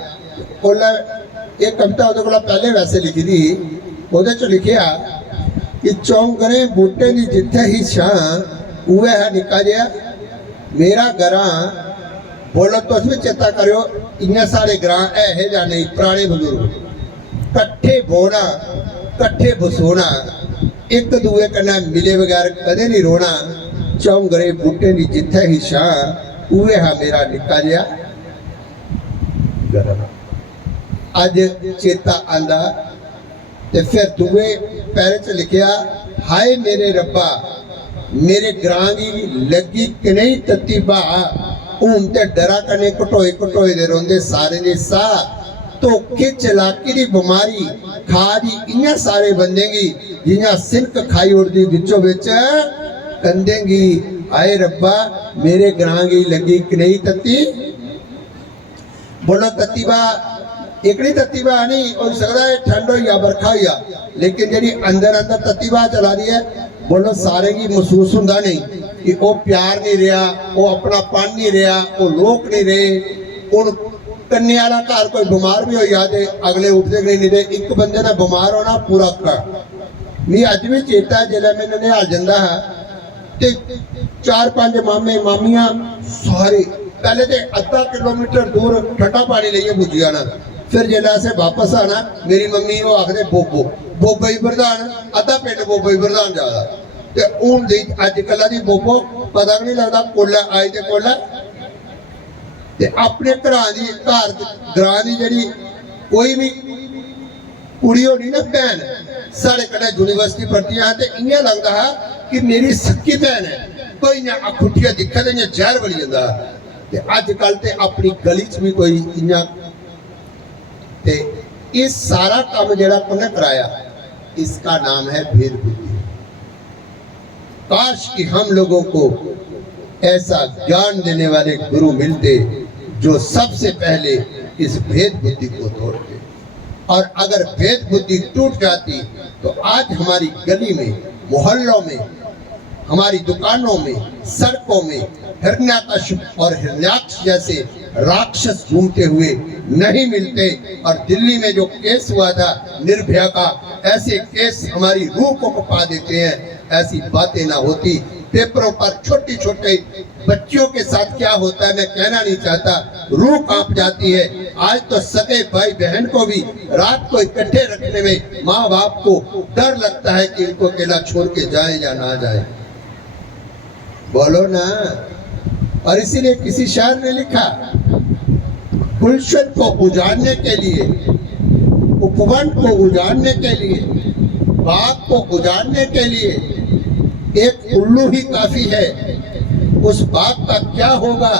एक कविता वो पहले वैसे लिखी थी, वो लिखिया कि चौंकरे बूटे की जिथे ही छां उहे है निक्का जिहा मेरा ग्रां। बोलो तुस भी चेता करो इन्ने सारे ग्रां है या नहीं? पुराने बुजुर्ग कट्ठे बोना कट्ठे बसोना, एक दूए कन्नै मिले बगैर कदे नहीं रोना। चौंकरे बूटे की जिथे ही छां उहे है मेरा निक्का जिहा। अज चेता आंदा ते फिर दुए पैरे च लिखिया हाय मेरे रब्बा मेरे ग्रां की लगी कि नहीं तत्ती बहा, हूं ते डरा कने घटोए घटोए दे रोंदे सारे ने सा। धोखे चलाकी दी बीमारी खा दी इन्ने सारे बंदेगी जियां सिनक खाई उड़दी विचों विच कंदेगी। हाय रब्बा मेरे ग्रां की लगी कि नहीं तत्ती बोलो ततीबा एकड़ी ततीबा नहीं हो सकता है ठंड हो या बरखा हो या, लेकिन जी अंदर अंदर ततीबा चला रही है, बोलो सारे की महसूस होंदा नहीं कि वो प्यार नहीं रहा, वो अपनापन नहीं रहा, वो लोग नहीं रहे। उन कन्ने वाला घर कोई बीमार भी हो जाते अगले उठते नहीं दे, एक बंदे ने बीमार होना पूरा कर नहीं। अज भी चेता है जिला मैंने निहाल जाता है ते 4-5 मामे मामियां सारे पहले तो अद्धा किलोमीटर दूर ठंडा पानी लेके पुज जाना, फिर जिला से वापस आना मेरी मम्मी वो आखते बोबो बोबो ही प्रधान, अद्धा पिंड बोबो ही प्रधान ज्यादा ते हूं दी अजकल दी बोबो पता नहीं लगता कोला आई ते कोला ते अपने घर ग्रां दी जेहड़ी कोई भी कुड़ी होनी ना भैन साढ़े कन्नै यूनिवर्सिटी पढ़दियां ते इयां लगदा है कि मेरी सक्की भैन है, कोई इयां अखुटिया दिक्खे ते इयां जहर बनी जांदा ते अजकल ते अपनी गली च भी कोई इयां ते ये सारा काम जेड़ा उन्हें कराया इसका नाम है भेद बुद्धि। काश कि हम लोगों को ऐसा ज्ञान देने वाले गुरु मिलते जो सबसे पहले इस भेद बुद्धि को तोड़ते, और अगर भेद बुद्धि टूट जाती तो आज हमारी गली में मोहल्लों में हमारी दुकानों में सड़कों में हिरण्याकश्यप और हिरण्याक्ष जैसे राक्षस घूमते हुए नहीं मिलते। और दिल्ली में जो केस हुआ था निर्भया का, ऐसे केस हमारी रूह को कपा देते हैं, ऐसी बातें ना होती। पेपरों पर छोटे छोटे बच्चियों के साथ क्या होता है मैं कहना नहीं चाहता, रूह कांप जाती है। आज तो सगे भाई बहन को भी रात को इकट्ठे रखने में माँ बाप को डर लगता है कि इनको अकेला छोड़ के जाए या ना जाए, बोलो ना। और इसीलिए किसी शायर ने लिखा, गुलशन को उजाड़ने के लिए, उपवन को उजाड़ने के लिए, बाग को उजाड़ने के लिए एक उल्लू ही काफी है। उस बाग का क्या होगा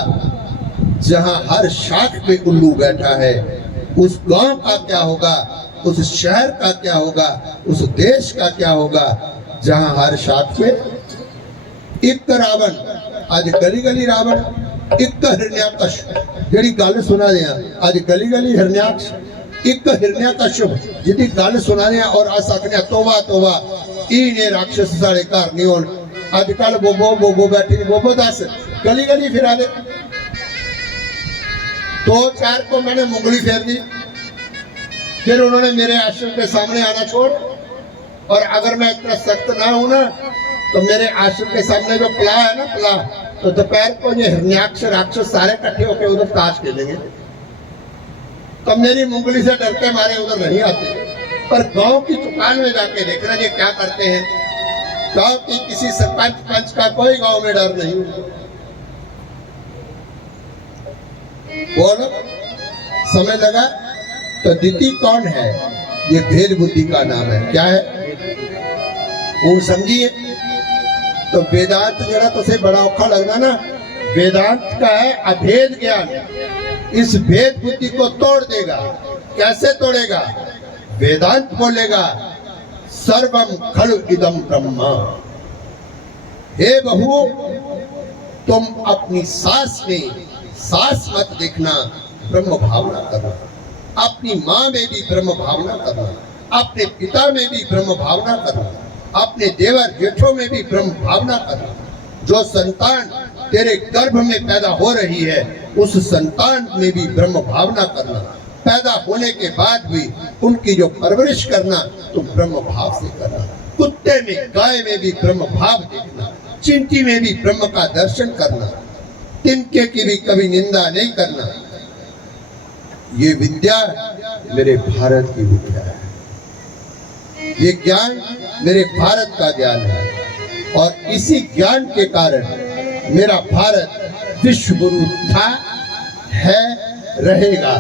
जहां हर शाख पे उल्लू बैठा है? उस गांव का क्या होगा? उस शहर का क्या होगा? उस देश का क्या होगा जहां हर शाख पे एक रावण, आज गली गली रावण, एक हिरण्याकश जेडी गल सुना दे आज गली गली हिरण्याक्ष, एक हिरण्याकश्यप जिहदी गल सुना दे और अस आखने तौबा तौबा इने राक्षस साढ़े घर नहीं होन। अजकल बोबो बोबो बैठी बोबो दस गली गली फिरा दे, 2-4 को मैंने मुंगली फेर दी, फिर उन्होंने मेरे आश्रम के सामने आना छोड़, और अगर मैं इतना सख्त ना हूं ना तो मेरे आश्रम के सामने जो पला है ना पला, तो दोपहर को ये हिरण्याक्ष राक्षस सारे इकट्ठे होकर उधर ताश खेलेंगे। तो मेरी मुंगली से डर के मारे उधर नहीं आते, पर गांव की दुकान में जाके देखना ये क्या करते हैं। गांव की किसी सरपंच पंच का कोई गांव में डर नहीं। बोलो समय लगा तो दीदी कौन है? ये भेद बुद्धि का नाम है। क्या है वो समझिए। तो वेदांत जरा तो से बड़ा औखा लगना ना, वेदांत का है अभेद ज्ञान, इस भेद बुद्धि को तोड़ देगा। कैसे तोड़ेगा? वेदांत बोलेगा सर्वम खलु इदम ब्रह्म। हे बहू तुम अपनी सास में सास मत देखना, ब्रह्म भावना करना। अपनी माँ में भी ब्रह्म भावना करना, अपने पिता में भी ब्रह्म भावना करना, अपने देवर जेठों में भी ब्रह्म भावना करना। जो संतान तेरे गर्भ में पैदा हो रही है उस संतान में भी ब्रह्म भावना करना। पैदा होने के बाद भी उनकी जो परवरिश करना तुम ब्रह्म भाव से करना। कुत्ते में गाय में भी ब्रह्म भाव देखना, चिंटी में भी ब्रह्म का दर्शन करना, तिनके की भी कभी निंदा नहीं करना। ये विद्या मेरे भारत की विद्या है, ये ज्ञान मेरे भारत का ज्ञान है, और इसी ज्ञान के कारण मेरा भारत विश्व गुरु था, है, रहेगा।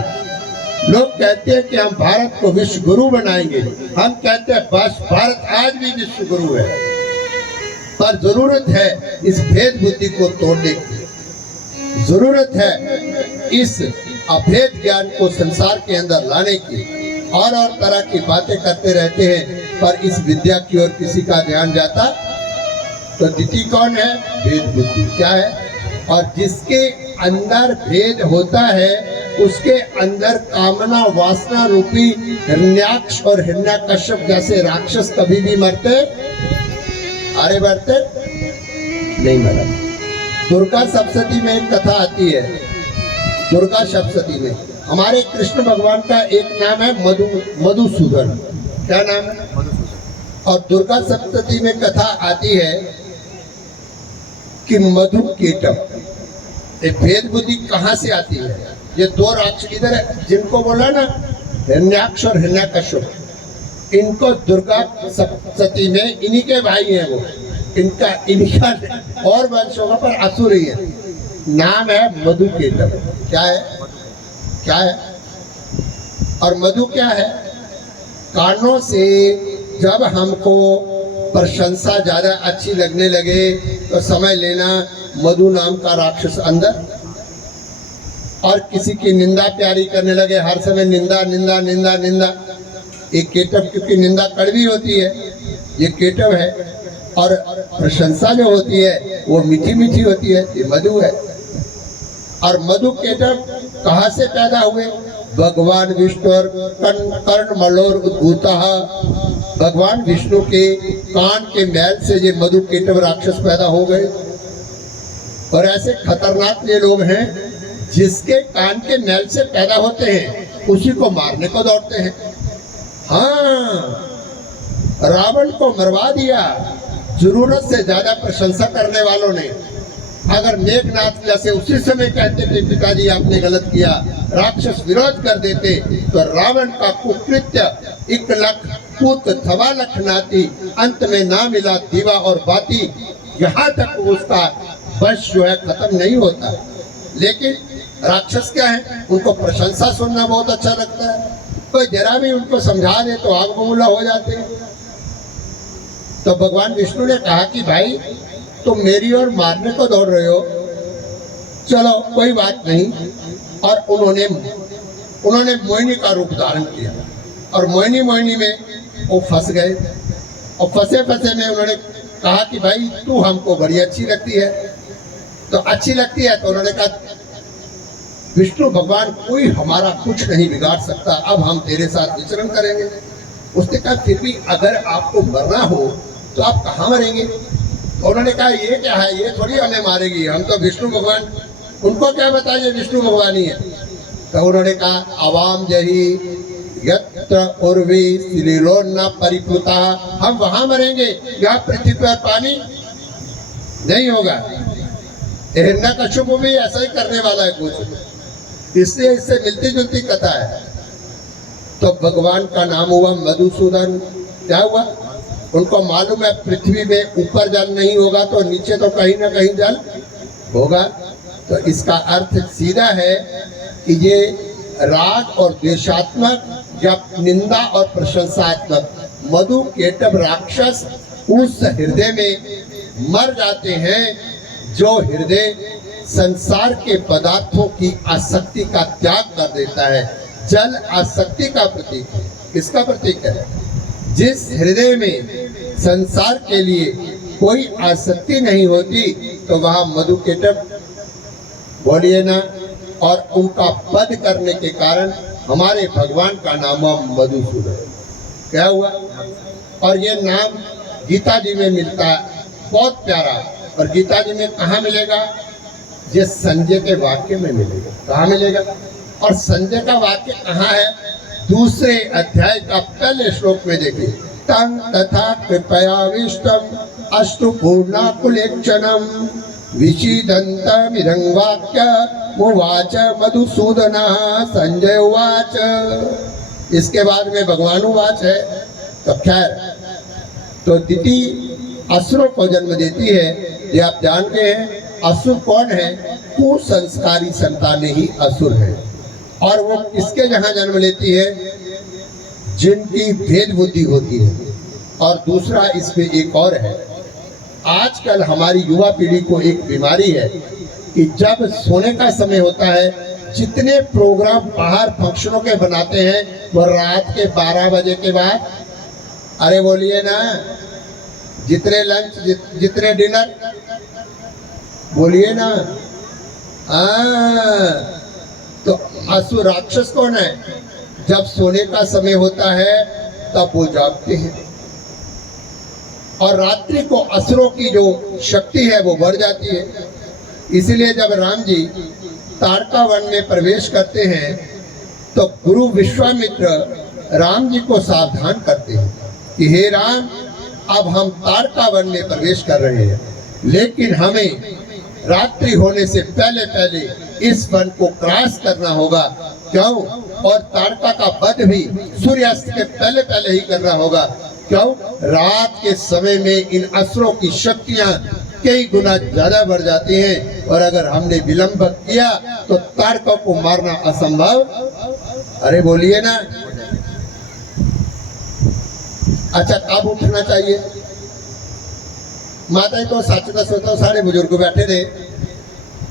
लोग कहते हैं कि हम भारत को विश्व गुरु बनाएंगे, हम कहते हैं बस भारत आज भी विश्व गुरु है, पर जरूरत है इस भेद बुद्धि को तोड़ने की। जरूरत है इस अभेद ज्ञान को संसार के अंदर लाने की। और तरह की बातें करते रहते हैं, पर इस विद्या की ओर किसी का ध्यान जाता? तो दिति कौन है? भेद बुद्धि। क्या है? और जिसके अंदर भेद होता है उसके अंदर कामना वासना रूपी हिरण्याक्ष और हिरण्यकश्यप जैसे राक्षस कभी भी मरते, अरे मरते नहीं मरा। दुर्गा सप्तशती में एक कथा आती है। दुर्गा सप्तशती में हमारे कृष्ण भगवान का एक नाम है मधुसूदन। क्या नाम है? और दुर्गा सप्तशती में कथा आती है कि मधु कीटक, ये भेद बुद्धि कहाँ से आती है? ये दो राक्षस इधर जिनको बोला ना हिरण्याक्ष और हिरण्यकश्यप, इनको दुर्गा सप्तशती में इन्हीं के भाई हैं वो, इनका और वंश होगा पर असुर ही है। नाम है मधु कीटक। क्या है? क्या है? और मधु क्या है? कानों से जब हमको प्रशंसा ज्यादा अच्छी लगने लगे तो समझ लेना मधु नाम का राक्षस अंदर, और किसी की निंदा प्यारी करने लगे, हर समय निंदा निंदा निंदा निंदा। एक केटव, क्योंकि निंदा कड़वी होती है, ये केटव है, और प्रशंसा जो होती है वो मीठी मीठी होती है, ये मधु है। और मधु केटव कहाँ से पैदा हुए? भगवान विष्णु और कर्ण मलोर उद्भूता, भगवान विष्णु के कान के मैल से ये मधु केटव राक्षस पैदा हो गए। और ऐसे खतरनाक ये लोग हैं जिसके कान के मैल से पैदा होते हैं उसी को मारने को दौड़ते हैं। हाँ, रावण को मरवा दिया जरूरत से ज्यादा प्रशंसा करने वालों ने। अगर मेघनाथ जैसे उसी समय कहते थे पिताजी आपने गलत किया, राक्षस विरोध कर देते, तो रावण का कुकृत्य 1 लाख पूत 1.25 लाख नाती, अंत में ना मिला दीवा और बाती, यहाँ तक उसका वंश जो है खत्म नहीं होता। लेकिन राक्षस क्या है? उनको प्रशंसा सुनना बहुत अच्छा लगता है, कोई जरा भी उनको समझा दे तो आग बबूला हो जाते हैं। तो भगवान विष्णु ने कहा कि भाई तुम मेरी ओर मारने को दौड़ रहे हो, चलो कोई बात नहीं। और उन्होंने मोहिनी का रूप धारण किया, और मोहिनी में वो फंस गए। और फंसे में उन्होंने कहा कि भाई तू हमको बड़ी अच्छी लगती है, तो अच्छी लगती है तो उन्होंने कहा विष्णु भगवान कोई हमारा कुछ नहीं बिगाड़ सकता, अब हम तेरे साथ विचरण करेंगे। उसने कहा फिर भी अगर आपको मरना हो तो आप कहाँ मरेंगे? तो उन्होंने कहा ये क्या है, ये थोड़ी हमें मारेगी, हम तो विष्णु भगवान, उनको क्या बताइए विष्णु भगवान ही है। तो उन्होंने कहा अवाम जही यत्र उर्वी श्रीलोन्ना परिप्लुता, हम वहां मरेंगे यहाँ पृथ्वी पर पानी नहीं होगा। हिरण्यकश्यप भी ऐसा ही करने वाला है कुछ, इसलिए इससे मिलती जुलती कथा है। तो भगवान का नाम हुआ मधुसूदन। क्या हुआ? उनको मालूम है पृथ्वी में ऊपर जल नहीं होगा तो नीचे तो कहीं ना कहीं जल होगा। तो इसका अर्थ सीधा है कि ये राग और द्वेषात्मक या निंदा और प्रशंसात्मक मधु केटव राक्षस उस हृदय में मर जाते हैं जो हृदय संसार के पदार्थों की आसक्ति का त्याग कर देता है। जल आसक्ति का प्रतीक है। किसका प्रतीक है? जिस हृदय में संसार के लिए कोई आसक्ति नहीं होती तो वहां मधु केटव बोलिए ना, और उनका वध करने के कारण हमारे भगवान का नाम हुआ मधुसूदन। क्या हुआ? और ये नाम गीता जी में मिलता है, बहुत प्यारा। और गीता जी में कहाँ मिलेगा? ये संजय के वाक्य में मिलेगा। कहाँ मिलेगा? और संजय का वाक्य कहाँ है? दूसरे अध्याय का पहले श्लोक में देखिए, तं तथा कृपयाविष्टम अस्तु पूर्णाकुलेक्षणम विषीदन्तमिदं वाक्य उवाच मधुसूदनः संजय उवाच। इसके बाद में भगवान उवाच है। तो खैर, तो दिति असुरों को जन्म देती है, ये आप जानते हैं। असुर कौन है? कुसंस्कारी संतानें ही असुर है। और वो किसके जहाँ जन्म लेती है? जिनकी भेद बुद्धि होती है। और दूसरा इसमें एक और है, आजकल हमारी युवा पीढ़ी को एक बीमारी है कि जब सोने का समय होता है, जितने प्रोग्राम बाहर फंक्शनों के बनाते हैं वो रात के 12 बजे के बाद, अरे बोलिए ना, जितने लंच जितने डिनर, बोलिए ना, तो असुर राक्षस कौन है? जब सोने का समय होता है तब वो जागते हैं, और रात्रि को असुरों की जो शक्ति है वो बढ़ जाती है। इसलिए जब राम जी ताड़का वन में प्रवेश करते हैं तो गुरु विश्वामित्र राम जी को सावधान करते हैं कि हे राम, अब हम ताड़का वन में प्रवेश कर रहे हैं, लेकिन हमें रात्रि होने से पहले पहले इस वन को क्रॉस करना होगा। क्यों? और ताड़का का वध भी सूर्यास्त के पहले पहले ही करना होगा। क्यों? रात के समय में इन असुरों की शक्तियां कई गुना ज्यादा बढ़ जाती हैं, और अगर हमने विलंब किया तो ताड़का को मारना असंभव। अरे बोलिए ना। अच्छा, कब उठना चाहिए? माता जी तो सच दसो तो सारे बुजुर्ग बैठे थे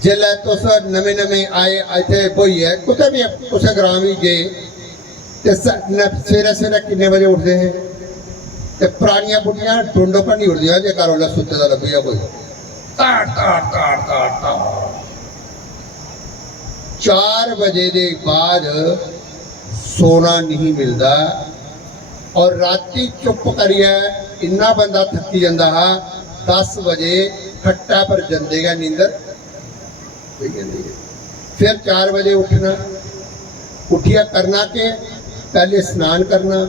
जिले तो सर नवे नवे आए इतने बोई है कुछ भी कुछ ग्राम ही गए ते सवेरे सवेरे किन्ने बजे उठते हैं ते पुरानियां बुढ़ियां टुंडो पर नहीं उठदियां जे घर वाला सुते दा लभिया कोई ताड़ ताड़ ताड़ ताड़ ताड़ 4 बजे के बाद सोना नहीं मिलता, और राती चुप करिए इन्ना बंदा थकी जाता है 10 बजे खट्टा पर जंदेगा नींदर। फिर 4 बजे उठना, उठिया करना के पहले स्नान करना,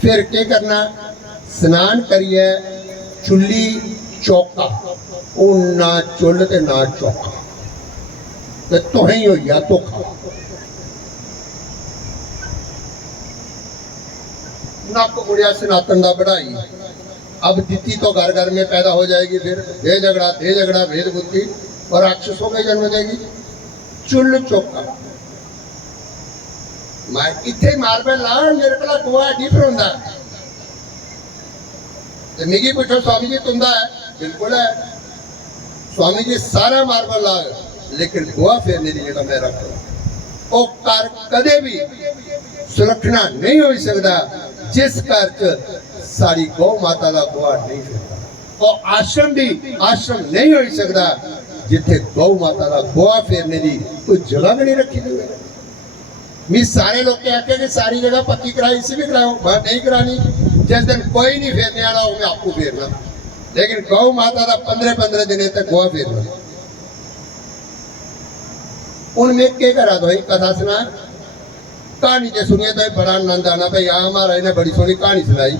फिर क्या करना? स्नान करिए चुल्ली चौका ना चुल ते ना चौका तो ही हो गया तो खा नक मुड़िया सनातन का बढ़ाई। अब दिति तो घर घर में पैदा हो जाएगी, फिर दे झगड़ा भेद बुद्धि और राक्षसों का जन्म देगी। चुल चौका मैं इतने मार्बल ला मेरे को गोवा नहीं फरोंदा मिगी पूछो स्वामी जी तुंदा है? बिल्कुल है स्वामी जी, सारा मार्बल ला, लेकिन गोवा फेरने की जगह मैं रख ओ कर कदे भी सुलखना नहीं हो सकता जिस घर च सारी गौ माता का गोवा नहीं फिरता, और आश्रम भी आश्रम नहीं हो सकता जिथे गौ माता का गोवा फेरने की कोई जगह भी नहीं रखी हुई। मैं सारे लोग कहते कि सारी जगह पक्की कराई, इसी भी कराओ, बात नहीं करानी। जिस दिन कोई नहीं फेरने वाला हो मैं आपको फेरना, लेकिन गौ माता का 15-15 दिन तक गोवा फेरना। उनमें क्या करा दो कथा सुना कहानी जो सुनिए तो बड़ा आनंद आना भाई हाँ महाराज ने बड़ी सोहनी कहानी सुनाई,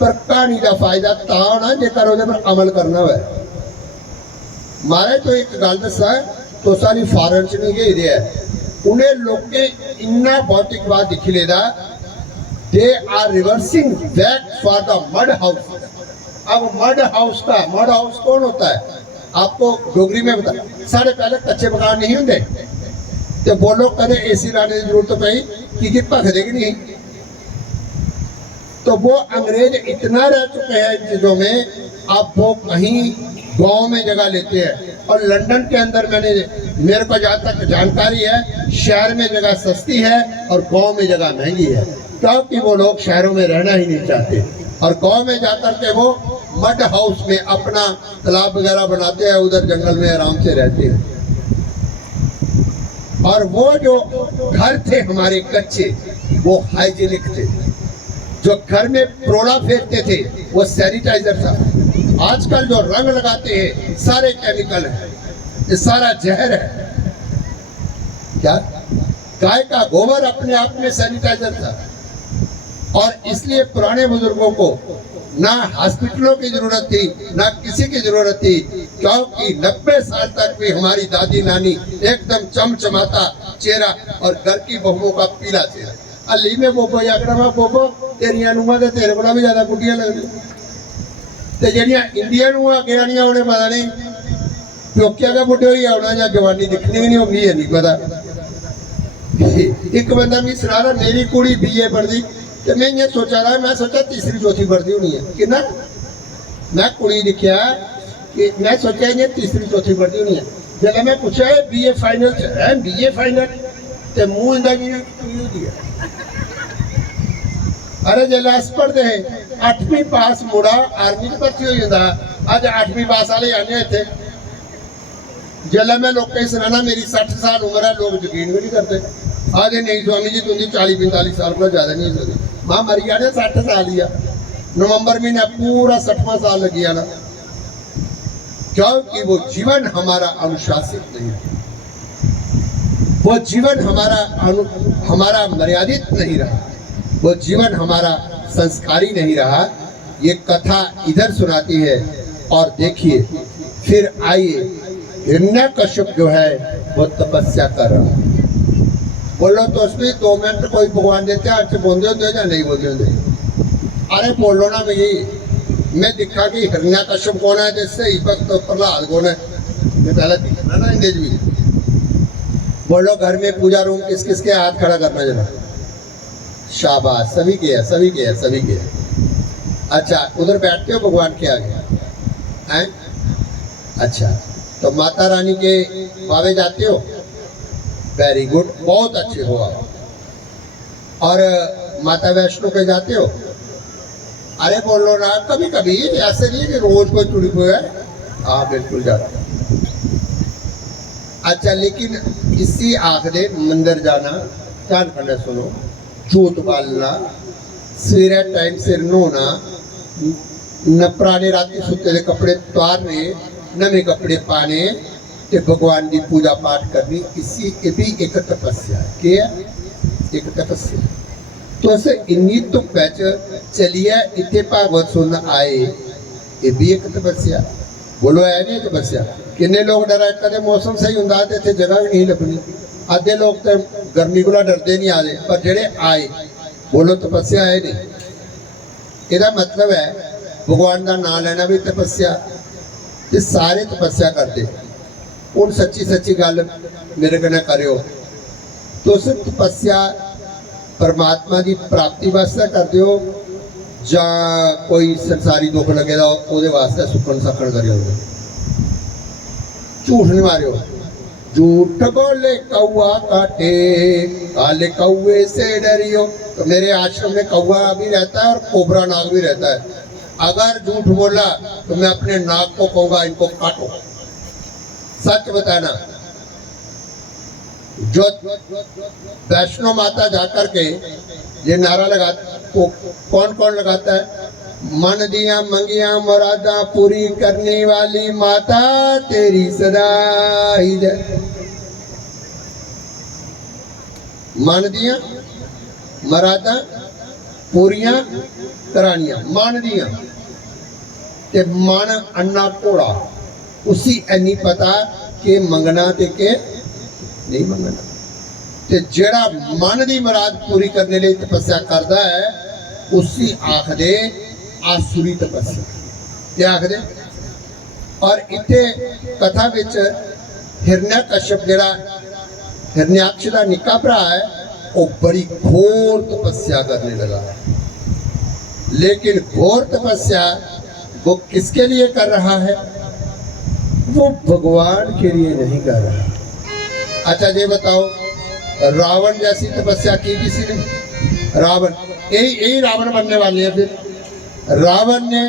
पर कहानी का फायदा ता होना जेकर उहदे पर अमल करना हो। महाराज तो एक गल दसा तो सारी फॉरन च नहीं गई है, उन्हें लोग इन्ना भौतिकवाद दिखी लेदा, they are reversing back for the mud house. अब मड हाउस कौन होता है आपको डोगरी में बता, साढ़े पहले कच्चे मकान नहीं होंगे तो बोलो कदे एसी लाने की जरूरत पई कि भखदे कि नहीं। तो वो अंग्रेज इतना रह चुके हैं इन चीजों में, अब वो कहीं गांव में जगह लेते हैं, और लंदन के अंदर मेरे को जहाँ तक जानकारी है शहर में जगह सस्ती है और गांव में जगह महंगी है, क्योंकि वो लोग शहरों में रहना ही नहीं चाहते, और गांव में जाकर के वो मड हाउस में अपना तालाब वगैरह बनाते हैं, उधर जंगल में आराम से रहते हैं। और वो जो घर थे हमारे कच्चे वो हाइजीनिक थे, जो घर में प्रोड़ा फेंकते थे वो सैनिटाइजर था। आजकल जो रंग लगाते हैं सारे केमिकल है, ये सारा जहर है। क्या गाय का गोबर अपने आप में सैनिटाइजर था, और इसलिए पुराने बुजुर्गों को ना हॉस्पिटलों की जरूरत थी ना किसी की जरूरत थी, क्योंकि 90 साल तक भी हमारी दादी नानी एकदम चमचमाता चेहरा और घर की बहुओं का पीला चेहरा। अली में बोबो याकड़ा बोबो तेरिया नुआ दे तेरे को भी ज्यादा गुड्डियां लगदी ते जेड़ियां इंडिया नुआ गेड़ियां उन्हें पता नहीं प्योकिया का बुढ़े ही आना या जवानी दिखनी भी नहीं होगी, है नहीं पता। एक बंदा भी सुना रहा मेरी कुड़ी बीए पढ़ती तो मैं ये सोचा रहा, मैं सोचा तीसरी चौथी पढ़ती होनी है कि ना, मैं कुड़ी दिखा कि मैं सोचा ये तीसरी चौथी पढ़ती होनी है। जब मैं पूछा है बीए फाइनल है, बीए फाइनल तो मुंह इंदा की है। अरे जल्द अस पढ़ते हैं 8वीं पास मुड़ा आर्मी की भर्ती हो जाता, अज 8वीं पास वाले आने इतने जला मैं लोग कहीं सुनाना मेरी 60 साल उम्र है, लोग यकीन भी नहीं करते। आधे नहीं स्वामी जी तुम 40-45 साल को ज्यादा नहीं होती। मां मरी जाने 60 साल ही नवंबर महीने पूरा 60वां साल लगी आना, क्योंकि वो जीवन हमारा अनुशासित नहीं है, वो जीवन हमारा मर्यादित नहीं रहा, वो जीवन हमारा संस्कारी नहीं रहा। ये कथा इधर सुनाती है। और देखिए फिर आइए हिरण्यकश्यप जो है वो तपस्या कर रहा है। बोलो तो उसमें 2 मिनट कोई भगवान देते हैं, अच्छे बोलते होते या नहीं बोलते होते? अरे बोलो ना भैया, मैं दिखा कि हिरण्यकश्यप कौन है, जिससे भक्त प्रहलाद कौन है, मैं पहले दिखना ना इंदेज भी। बोलो घर में पूजा रूम किस किस के हाथ खड़ा करना जरा, शाबाश, सभी के है, सभी के है, सभी के है। अच्छा उधर बैठते हो भगवान के आगे हैं? अच्छा तो माता रानी के पावे जाते हो, वेरी गुड, बहुत अच्छे हो आप। और माता वैष्णो के जाते हो? अरे बोलो ना, कभी कभी, ऐसे नहीं कि रोज कोई चुड़ी हुआ है। हाँ बिल्कुल जाता। अच्छा लेकिन इसी आखिरी मंदिर जाना, ध्यान करना सुनो, जोत बालना, सवेरे टाइम सिर नोना, न पुराने राती सुते दे कपड़े उतारने, नवे कपड़े पाने ते भगवान की पूजा पाठ करनी, इसी ये भी एक तपस्या है। क्या एक तपस्या। तो ऐसे इन्नी तो पैच चलिए इतने भागवत सुन आए, ये भी एक तपस्या। बोलो है नहीं तपस्या? किन्ने लोग डरा, कदे मौसम सही होंदा ते इत्थे जगह नहीं लभनी। आधे लोग तो गर्मी को डरते नहीं आते, पर जेड़े आए बोलो तपस्या है नहीं। ਇਹਦਾ मतलब है भगवान का नाम लेना भी तपस्या, ते सारे तपस्या करते। ਹੁਣ सच्ची सच्ची गल मेरे कन्नै करियो, तुस तपस्या परमात्मा की प्राप्ति वास्ते करते हो या कोई संसारी दुख लगे ਉਹਦੇ वास्ते सुखन सखन करियो? झूठ नहीं मारियो। झूठ बोले कौआ काटे, काले कौए से डरियो। तो मेरे आश्रम में कौआ भी रहता है और कोबरा नाग भी रहता है। अगर झूठ बोला तो मैं अपने नाग को कहूंगा इनको काटो। सच बताना। जो वैष्णो माता जाकर के ये नारा लगा, तो कौन कौन लगाता है? मन दिया मंगिया मुरादा पूरी करने वाली माता तेरी सदा ही जय। मन दिया मुरादा पूरियां करानिया, मन दिया ते मन अन्ना घोड़ा, उसी एनी पता के मंगना ते के नहीं मंगना। ते जेड़ा मन की मुराद पूरी करने लिए तपस्या करता है, उसी आखदे आसुरी तपस्या। क्या आखदे? और इतने कथा विच हिरण्यकश्यप जेड़ा हिरण्याक्ष का निक्का भरा है, वो बड़ी घोर तपस्या करने लगा। लेकिन घोर तपस्या वो किसके लिए कर रहा है? वो भगवान के लिए नहीं कर रहा। अच्छा ये बताओ, रावण जैसी तपस्या की किसी ने? रावण, यही रावण बनने वाले हैं। फिर रावण ने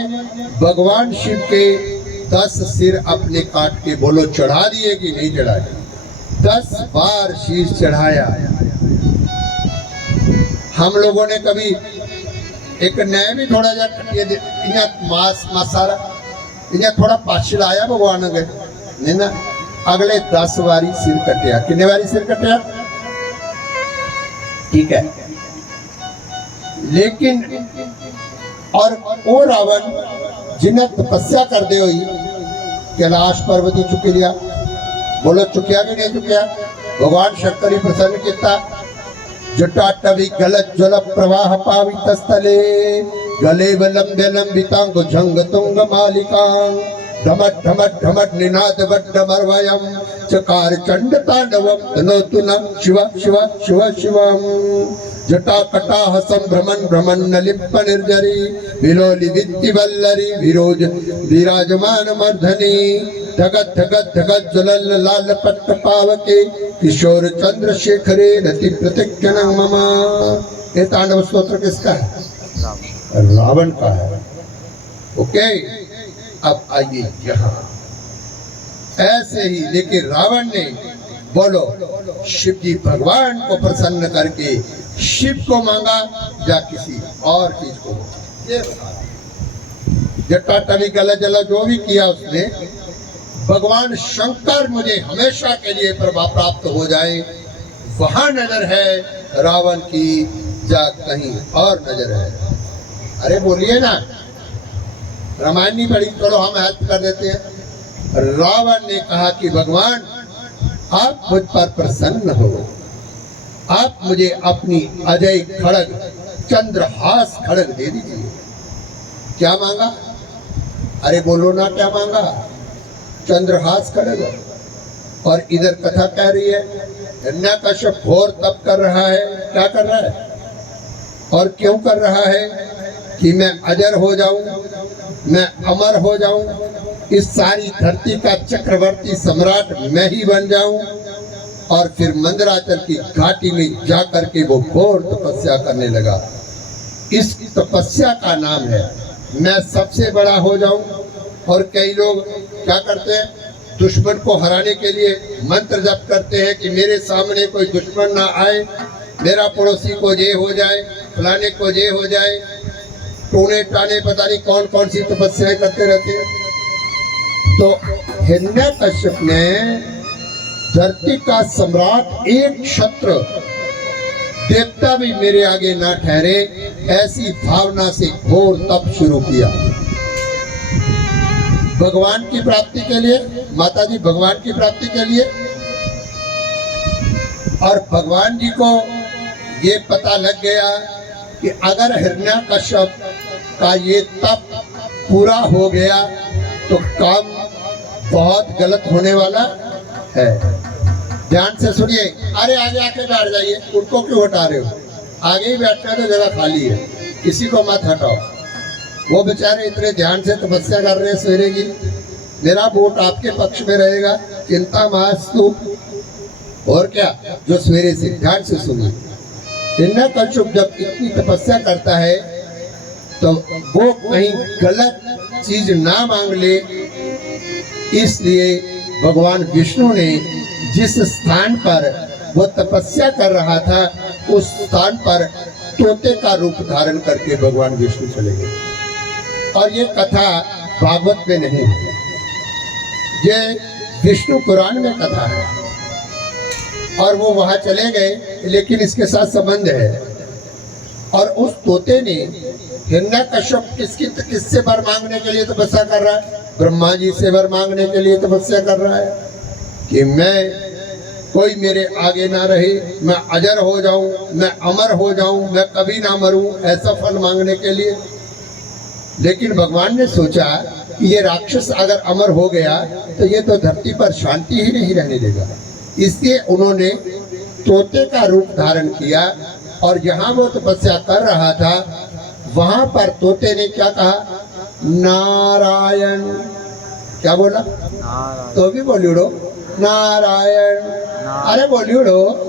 भगवान शिव के 10 सिर अपने काट के, बोलो चढ़ा दिए कि नहीं चढ़ाए? 10 बार शीश चढ़ाया। हम लोगों ने कभी एक नए भी थोड़ा जा मास मसारा इन्हें थोड़ा पाछ लाया भगवान के नहीं ना, अगले 10 बारी सिर कटिया। कितने बारी सिर कटिया? ठीक है। लेकिन और वो रावण जिन्हें तपस्या करते हुई कैलाश पर्वत ही चुक लिया। बोलो चुकिया कि नहीं चुकिया? भगवान शंकर ही प्रसन्न किया। जटाटवी गलत जल प्रवाह पावित स्थले गले लंबे लंबितांग झंग तुंग मालिकांग ढमट ढमट ढमट निनाद वड्डमर्वयम चकार चंड तांडवम तनोतु नम शिव शिव शिव शिवम जटा कटाह संभ्रमण भ्रमण नलिप्प निर्जरी विलोली वित्ति वल्लरी विरोज विराजमान मर्धनी धगत धगत धगत ज्वलल लाल पट्ट पावके किशोर चंद्रशेखरे रति प्रतिक्षण ममा। ये तांडव स्तोत्र किसका है? रावण का है। ओके, अब आइए यहाँ ऐसे ही लेकिन रावण ने बोलो शिव जी भगवान को प्रसन्न करके शिव को मांगा या किसी और चीज को, ये जटाटवी गला जला जो भी किया उसने, भगवान शंकर मुझे हमेशा के लिए प्रभा प्राप्त हो जाए, वहां नजर है रावण की या कहीं और नजर है। अरे बोलिए ना, रामायण नहीं पढ़ी, चलो हम हेल्प कर देते हैं। रावण ने कहा कि भगवान आप मुझ पर प्रसन्न हो, आप मुझे अपनी अजय खड़ग चंद्रहास खड़ग दे दीजिए। क्या मांगा? अरे बोलो ना, क्या मांगा? चंद्रहास खड़ग। और इधर कथा कह रही है हिरण्यकश्यप घोर तप कर रहा है। क्या कर रहा है और क्यों कर रहा है? कि मैं अजर हो जाऊं, मैं अमर हो जाऊं, इस सारी धरती का चक्रवर्ती सम्राट मैं ही बन जाऊं, और फिर मंदराचल की घाटी में जाकर के वो घोर तपस्या करने लगा। इस तपस्या का नाम है मैं सबसे बड़ा हो जाऊं। और कई लोग क्या करते हैं, दुश्मन को हराने के लिए मंत्र जप करते हैं कि मेरे सामने कोई दुश्मन ना आए, मेरा पड़ोसी को ये हो जाए, फलाने को ये हो जाए, टोने टाने पता नहीं कौन कौन सी तपस्याएं करते रहते हैं। तो हिरण्यकश्यप ने धरती का सम्राट, एक क्षत्र देवता भी मेरे आगे ना ठहरे, ऐसी भावना से घोर तप शुरू किया भगवान की प्राप्ति के लिए। माता जी भगवान की प्राप्ति के लिए। और भगवान जी को ये पता लग गया कि अगर हिरण्यकश्यप का ये तप पूरा हो गया तो काम बहुत गलत होने वाला है। ध्यान से सुनिए। अरे आगे आके बैठ जाइए, उनको क्यों हटा रहे हो? आगे ही बैठना तो जगह खाली है, किसी को मत हटाओ। वो बेचारे इतने ध्यान से तपस्या कर रहे हैं सवेरे की। मेरा वोट आपके पक्ष में रहेगा, चिंता मास्तु। और क्या, जो सवेरे से ध्यान से सुनिए। हिरण्यकश्यप जब इतनी तपस्या करता है तो वो कहीं गलत चीज ना मांग ले, इसलिए भगवान विष्णु ने जिस स्थान पर वो तपस्या कर रहा था उस स्थान पर तोते का रूप धारण करके भगवान विष्णु चले गए। और ये कथा भागवत में नहीं है, ये विष्णु पुराण में कथा है। और वो वहां चले गए, लेकिन इसके साथ संबंध है। और उस तोते ने हिरण्यकश्यप किससे वर मांगने के लिए तपस्या कर रहा है? ब्रह्मा जी से वर मांगने के लिए तपस्या कर रहा है कि मैं, कोई मेरे आगे ना रहे, मैं अजर हो जाऊं, मैं अमर हो जाऊं, मैं कभी ना मरूं, ऐसा फल मांगने के लिए। लेकिन भगवान ने सोचा कि ये राक्षस अगर अमर हो गया तो ये तो धरती पर शांति ही नहीं रहने देगा। इसलिए उन्होंने तोते का रूप धारण किया। और जहां वो तपस्या कर रहा था वहां पर तोते ने क्या कहा? नारायण। क्या बोला? तो भी बोली उड़ो नारायण। अरे बोली उड़ो।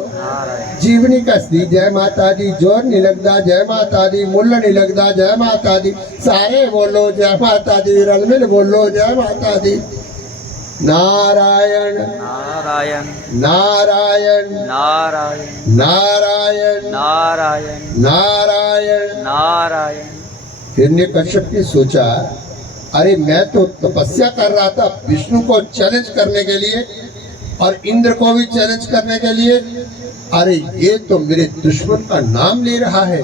जीवनी कसदी जय माता दी, जोर नहीं लगता जय माता दी, मुल्ल नहीं लगता जय माता दी, सारे बोलो जय माता दी, रलमिल बोलो जय माता दी। नारायण नारायण नारायण नारायण नारायण नारायण नारायण नारायण। हिरण्यकश्यप ने सोचा, अरे मैं तो तपस्या कर रहा था विष्णु को चैलेंज करने के लिए और इंद्र को भी चैलेंज करने के लिए। अरे ये तो मेरे दुश्मन का नाम ले रहा है,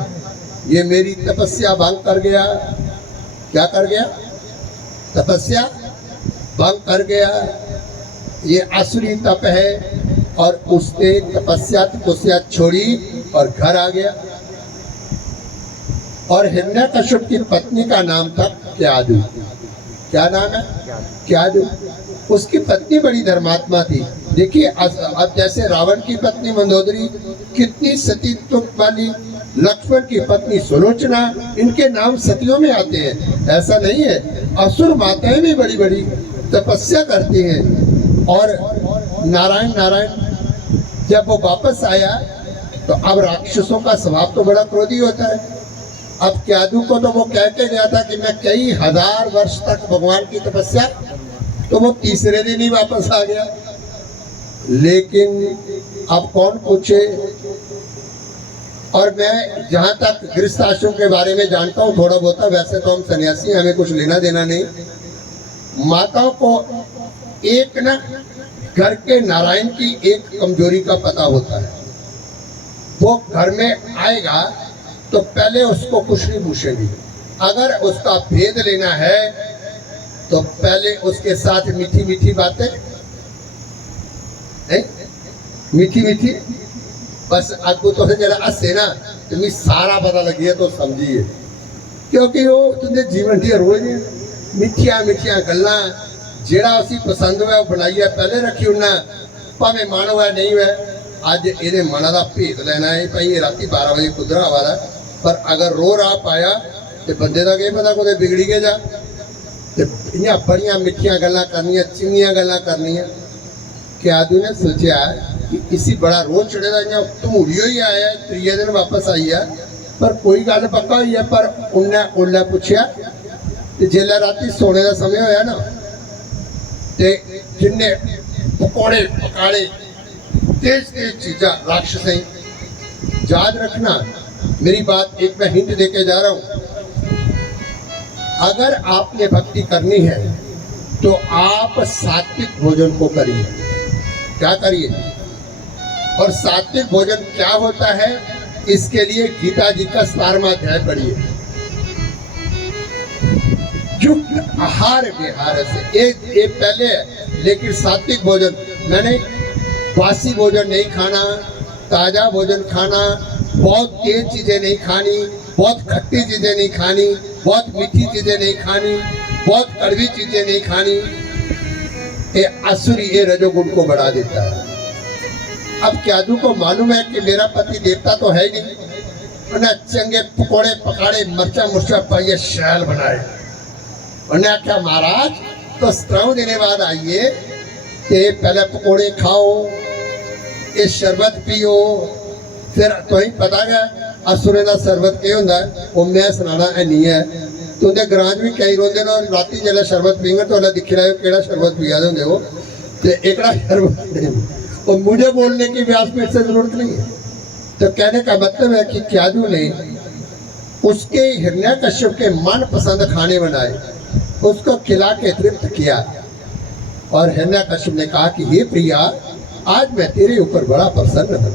ये मेरी तपस्या भंग कर गया। क्या कर गया? तपस्या भंग कर गया। ये आसुरी तप है। और उसने तपस्या छोड़ी और घर आ गया। और हिरण्यकश्यप की पत्नी का नाम था क्यादु। क्या नाम है? क्यादु। उसकी पत्नी बड़ी धर्मात्मा थी। देखिए अब जैसे रावण की पत्नी मंदोदरी कितनी सतीत्व वाली, लक्ष्मण की पत्नी सुलोचना, इनके नाम सतियों में आते हैं। ऐसा नहीं है, असुर माताएं भी बड़ी बड़ी तपस्या करती हैं। और नारायण नारायण जब वो वापस आया तो अब राक्षसों का स्वभाव तो बड़ा क्रोधी होता है। अब क्यादु को तो वो कह के गया था कि मैं कई हजार वर्ष तक भगवान की तपस्या तो वो तीसरे दिन ही वापस आ गया। लेकिन अब कौन पूछे। और मैं जहां तक गृहस्थ आश्रम के बारे में जानता हूँ थोड़ा बहुत, वैसे तो हम सन्यासी, हमें कुछ लेना देना नहीं। माताओं को एक ना घर के नारायण की एक कमजोरी का पता होता है। वो घर में आएगा तो पहले उसको कुछ नहीं पूछेगी। अगर उसका भेद लेना है तो पहले उसके साथ मीठी मीठी बातें, मीठी मीठी बस अगू तो जरा हसे ना तुम्हें सारा पता लगी है तो समझिए, क्योंकि वो तुझे जीवन दी रोज मिठिया मिठिया गल्ला जेड़ा उसी पसंद हुआ बनाइए पहले रखी उन्ना, भावे मन हुआ नहीं हुआ। अज ये मना का भेद लेना है भाई, ये रात 12 बजे कुदरा वाला, पर अगर रो रहा पाया तो बंदे का क्या पता कुछ बिगड़ी गया जा। इं बड़िया मिठिया गल्ला करनिया, चंगिया गल्ला करनिया। क्यादू ने सोचा कि किसी बड़ा रोज चढ़ेगा, इं धमूलियो ही आया, त्रीजे दिन वापस आई है, पर कोई गल पक्का हुई है। पर उन्हें ओला पूछया जिले राती सोने का समय होया ना, ते जिन्ने पकौड़े पकाड़े तेज तेज चीजा राक्षस, याद रखना मेरी बात, एक मैं हिंट देके जा रहा हूं। अगर आपने भक्ति करनी है तो आप सात्विक भोजन को करिए। क्या करिए? और सात्विक भोजन क्या होता है, इसके लिए गीता जी का 17वां अध्याय पढ़िए। युक्त आहार विहार से एक पहले है, लेकिन सात्विक भोजन मैंने बासी भोजन नहीं खाना, ताजा भोजन खाना, बहुत तेज चीजें नहीं खानी, बहुत खट्टी चीजें नहीं खानी, बहुत मीठी चीजें नहीं खानी, बहुत कड़वी चीजें नहीं खानी। ये असुरी, ये रजोगुण को बढ़ा देता है। अब क्यादू को मालूम है कि मेरा पति देवता तो है ही नहीं, उन्हें चंगे पकौड़े पकाड़े मरचा मुर्चा पाइए शैल बनाए। उन्हें आख्या महाराज तो 17 दिन बाद आइए, ते पहले पकौड़े खाओ, ये शरबत पियो, फिर तो ही पता गया असुरे का शरबत क्या होंगे, वो मैं सुनाना है नहीं है। तो उनके ग्रां भी कई रोंदे ने, राती जल्द शरबत पीएंगे तो दिखी रहे हो केड़ा शरबत पिया होंगे वो, तो एकड़ा शरबत नहीं। और मुझे बोलने की व्यासपीठ से जरूरत नहीं है। तो कहने का मतलब है कि क्यादू ने उसके हिरण्यकश्यप के मन पसंद खाने बनाए, उसको खिला के तृप्त किया। और हिरण्यकश्यप ने कहा कि हे प्रिया, आज मैं तेरे ऊपर बड़ा प्रसन्न हूं।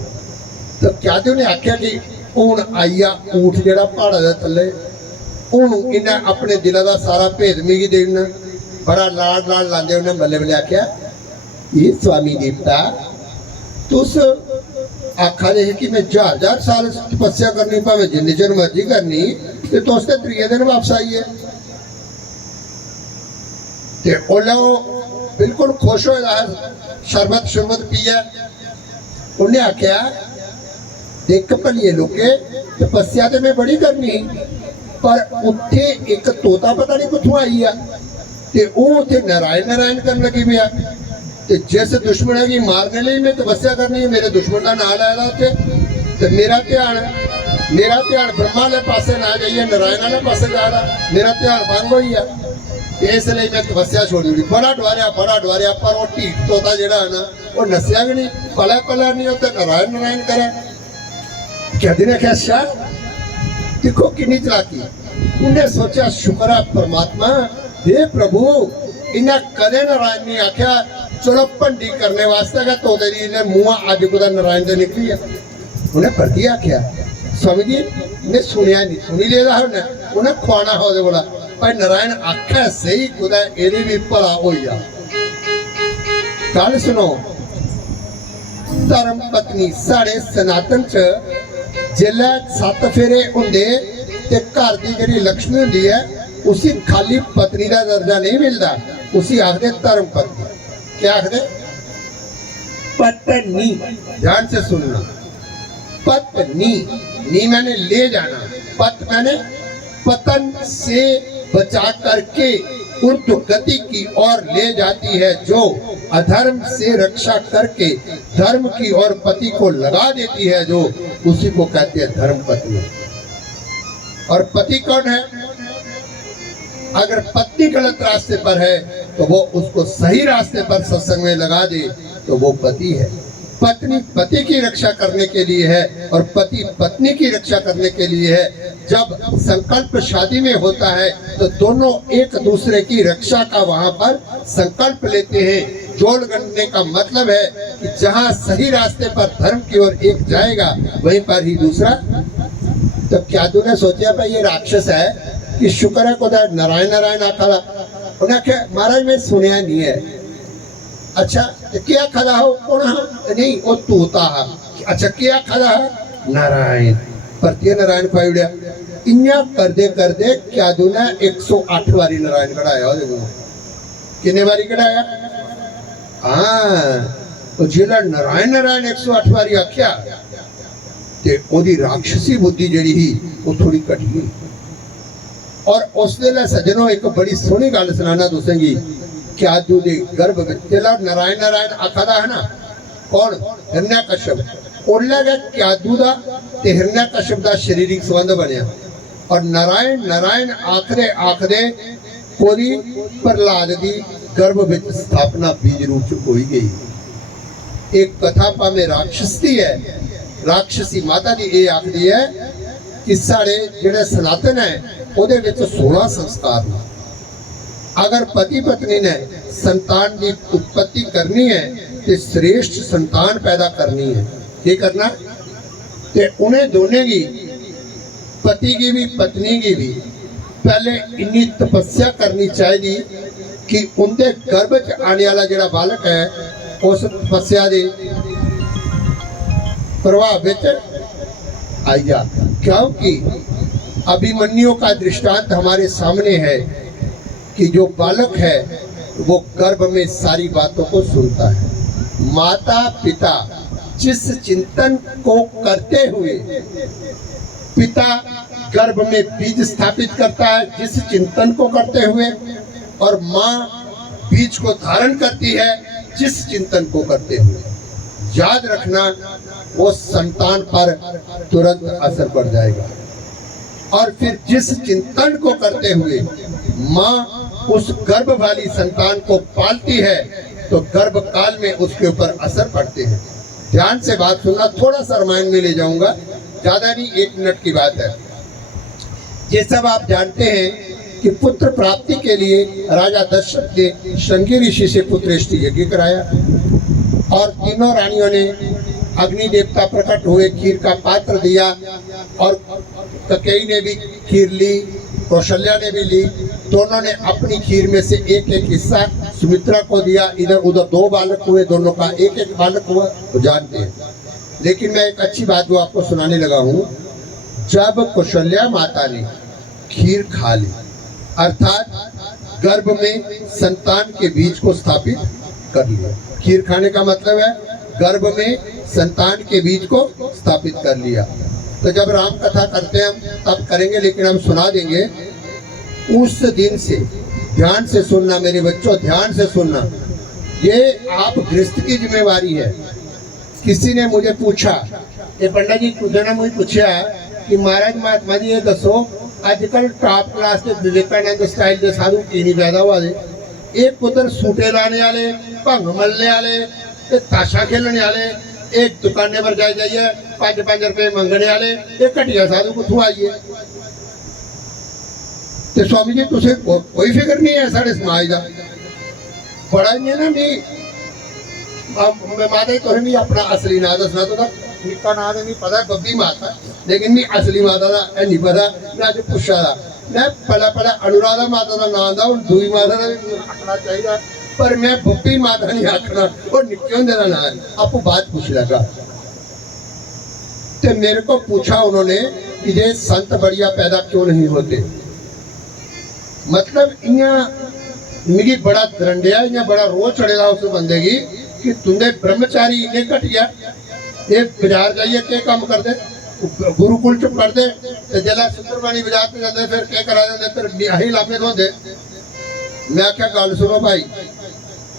तो क्यादू ने आख्या कि हूँ आईया ऊठ जड़ा पहाड़ा के थले, हूँ इन्हें अपने दिल का सारा भेद मिगी देना। बड़ा लाड लाड लाते उन्हें बल्ले बल्ले आख्या, ये स्वामी देवता तुस आखा दे कि मैं 1000 साल तपस्या करनी, भावे जिन्नी चिर मर्जी करनी, तो तुस ते 3 दिन वापस आइए। ते ओला बिल्कुल खुश हो शरबत शरबत पिया। उन्हें आख्या देख भलिए लोके, तपस्या तो मैं बड़ी करनी, पर उत्थे एक तोता पता नहीं कितों आई है, ते वो उत्थे नारायण नारायण करने लगी पिया। ते जिस दुश्मन है कि मारने लिए मैं तपस्या करनी है, मेरे दुश्मन का नाम लाया उत्थे, ते मेरा ध्यान ब्रह्मा वाले पासे ना जाइए, नारायण वाले पासे जा रहा, मेरा ध्यान भंग हो गया। इसलिए मैं तपस्या छोड़ी। बड़ा डवारिया पर वो ढीठ तोता जड़ा है ना, वो नसिया भी नहीं, पला पला नहीं होता, नारायण नारायण करे। कहते ने क्या शाह देखो कितनी चलाकी। उन्हें सोचा शुक्र है परमात्मा, हे प्रभु, इन्हें कदे नारायण नहीं आख्या, चलो भंडी करने वास्ते का तोते जी ने मुंह अज कुछ नारायण से निकली है। उन्हें भरती आख्या स्वामी जी ने सुनिया नहीं, सुनी लेदा उन्हें खुआना हो बोला भाई नारायण आख्या सही कुछ ये भी भला हो जा। गल सुनो, धर्म पत्नी साढ़े सनातन च जिले 7 फेरे होंगे ते घर की जी लक्ष्मी होंगी है, उसी खाली पत्नी का दर्जा नहीं मिलता, उसी आखते धर्म पत्नी। क्या आखते? पत्नी। ध्यान से सुनना, पत्नी नी मैंने ले जाना, पत मैंने पतन से बचा करके उर्ध्वगति की ओर ले जाती है, जो अधर्म से रक्षा करके धर्म की ओर पति को लगा देती है, जो उसी को कहते हैं धर्म पत्नी। और पति कौन है? अगर पत्नी गलत रास्ते पर है तो वो उसको सही रास्ते पर सत्संग में लगा दे तो वो पति है। पत्नी पति की रक्षा करने के लिए है और पति पत्नी की रक्षा करने के लिए है। जब संकल्प शादी में होता है तो दोनों एक दूसरे की रक्षा का वहां पर संकल्प लेते हैं। जोड़ गढ़ने का मतलब है कि जहां सही रास्ते पर धर्म की ओर एक जाएगा वहीं पर ही दूसरा। तो क्या तूने सोचा भाई ये राक्षस है कि शुक्र है खुदा नारायण नारायण आखा उन्हें महाराज में सुनिया नहीं है। अच्छा क्या खड़ा हो कौन नहीं वो तूता है। अच्छा क्या खड़ा है नारायण प्रत्ये नारायण पाइड़िया इन्या कर दे क्या दूना 108 बारी नारायण कढ़ाया किन्ने बारी कढ़ाया। हाँ तो जिला नारायण नारायण 108 बारी आख्या ते ओदी राक्षसी बुद्धि जड़ी ही वो थोड़ी घटी। और उस वेले सज्जनों एक बड़ी सोहनी गल सुनाना तुसेंगी। क्या दे गर्भ तेला नारायण नारायण आखा है ना कौन हिरण्यकश्यप ओला गया क्यादू दा ते हिरण्यकश्यप दा शारीरिक संबंध बनया और नारायण नारायण आखरे आखरे कोरी प्रहलाद दी गर्भ विच स्थापना बीज रूप च होई गई। एक कथा भावें राक्षसी है राक्षसी माता दी ये आखदी है कि साढ़े जिहड़े सनातन है ਉਹਦੇ ਵਿੱਚ 16 संस्कार ने। अगर पति पत्नी ने संतान की उत्पत्ति करनी है तो श्रेष्ठ संतान पैदा करनी है। ये करना ते उन्हें दोनों की पति की भी पत्नी की भी पहले इन्नी तपस्या करनी चाहिए कि उनके गर्भ च आने वाला जो बालक है उस तपस्या के प्रभाव में आई जा। क्योंकि अभिमन्यु का दृष्टांत हमारे सामने है कि जो बालक है वो गर्भ में सारी बातों को सुनता है। माता पिता जिस चिंतन को करते हुए पिता गर्भ में बीज स्थापित करता है जिस चिंतन को करते हुए और माँ बीज को धारण करती है जिस चिंतन को करते हुए। याद रखना वो संतान पर तुरंत असर पड़ जाएगा। और फिर जिस चिंतन को करते हुए माँ उस गर्भ वाली संतान को पालती है तो गर्भ काल में उसके ऊपर असर पड़ते हैं। ध्यान से बात सुनना, थोड़ा सा रामायण में ले जाऊंगा, ज्यादा नहीं 1 मिनट की बात है। ये सब आप जानते हैं कि पुत्र प्राप्ति के लिए राजा दशरथ ने श्रृंगी ऋषि से पुत्रेष्टि यज्ञ कराया और तीनों रानियों ने अग्नि देवता प्रकट हुए, खीर का पात्र दिया और ककेई ने भी खीर ली, कौशल्या ने भी ली। दोनों ने अपनी खीर में से एक एक हिस्सा सुमित्रा को दिया। इधर उधर 2 बालक हुए, दोनों का एक एक बालक हुआ, वो जानते हैं। लेकिन मैं एक अच्छी बात वो आपको सुनाने लगा हूँ। जब कौशल्या माता ने खीर खा ली अर्थात गर्भ में संतान के बीज को स्थापित कर लिया। खीर खाने का मतलब है गर्भ में संतान के बीज को स्थापित कर लिया। तो जब राम कथा करते हैं हम तब करेंगे, लेकिन हम सुना देंगे। उस दिन से ध्यान से सुनना मेरे बच्चों, ध्यान से सुनना, ये आप गृहस्थ की जिम्मेवारी है। किसी ने मुझे पूछा, ये पंडित जी तुझे ने मुझे पूछा कि महाराज महात्मा जी ये दसो आजकल टॉप क्लास के विवेकानंद स्टाइल के साधु की नहीं पैदा हुआ दे। एक पुत्र सूटे लाने वाले, भंग मलने वाले, ताशा खेलने वाले, एक दुकाने पर जाइए 5-5 रुपए मंगने वाले, एक घटिया साधु कुछ आइए। तो स्वामी जी तुझे कोई फिक्र नहीं है साढ़े समाज का बड़ा ही है ना। मैं माता तो नहीं अपना असली ना दसना, तो निका ना नहीं पता बब्बी माता, लेकिन नहीं असली माता का नहीं पता। मैं अज पुछा था, मैं पहला अनुराधा माता का नाम था, दूई माता का भी आखना चाहिए, पर मैं बब्बी माता नहीं आखना, वो निके होंदे का नाम है। आपको बात पूछ लगा तो मेरे को पूछा उन्होंने कि ये संत बढ़िया पैदा क्यों नहीं होते। मतलब मिगी बड़ा दरंडिया, इन्हें बड़ा रोज चढ़ेगा उस बंदे की कि तुंदे ब्रह्मचारी इन्हें घटिया, ये बाजार जाइए क्या काम कर दे, गुरुकुल चुप कर दे, जला सुब्रमणी बाजार पे जाते फिर क्या करा देंगे, फिर यही लाभे होंगे। मैं आख्या गल सुनो भाई,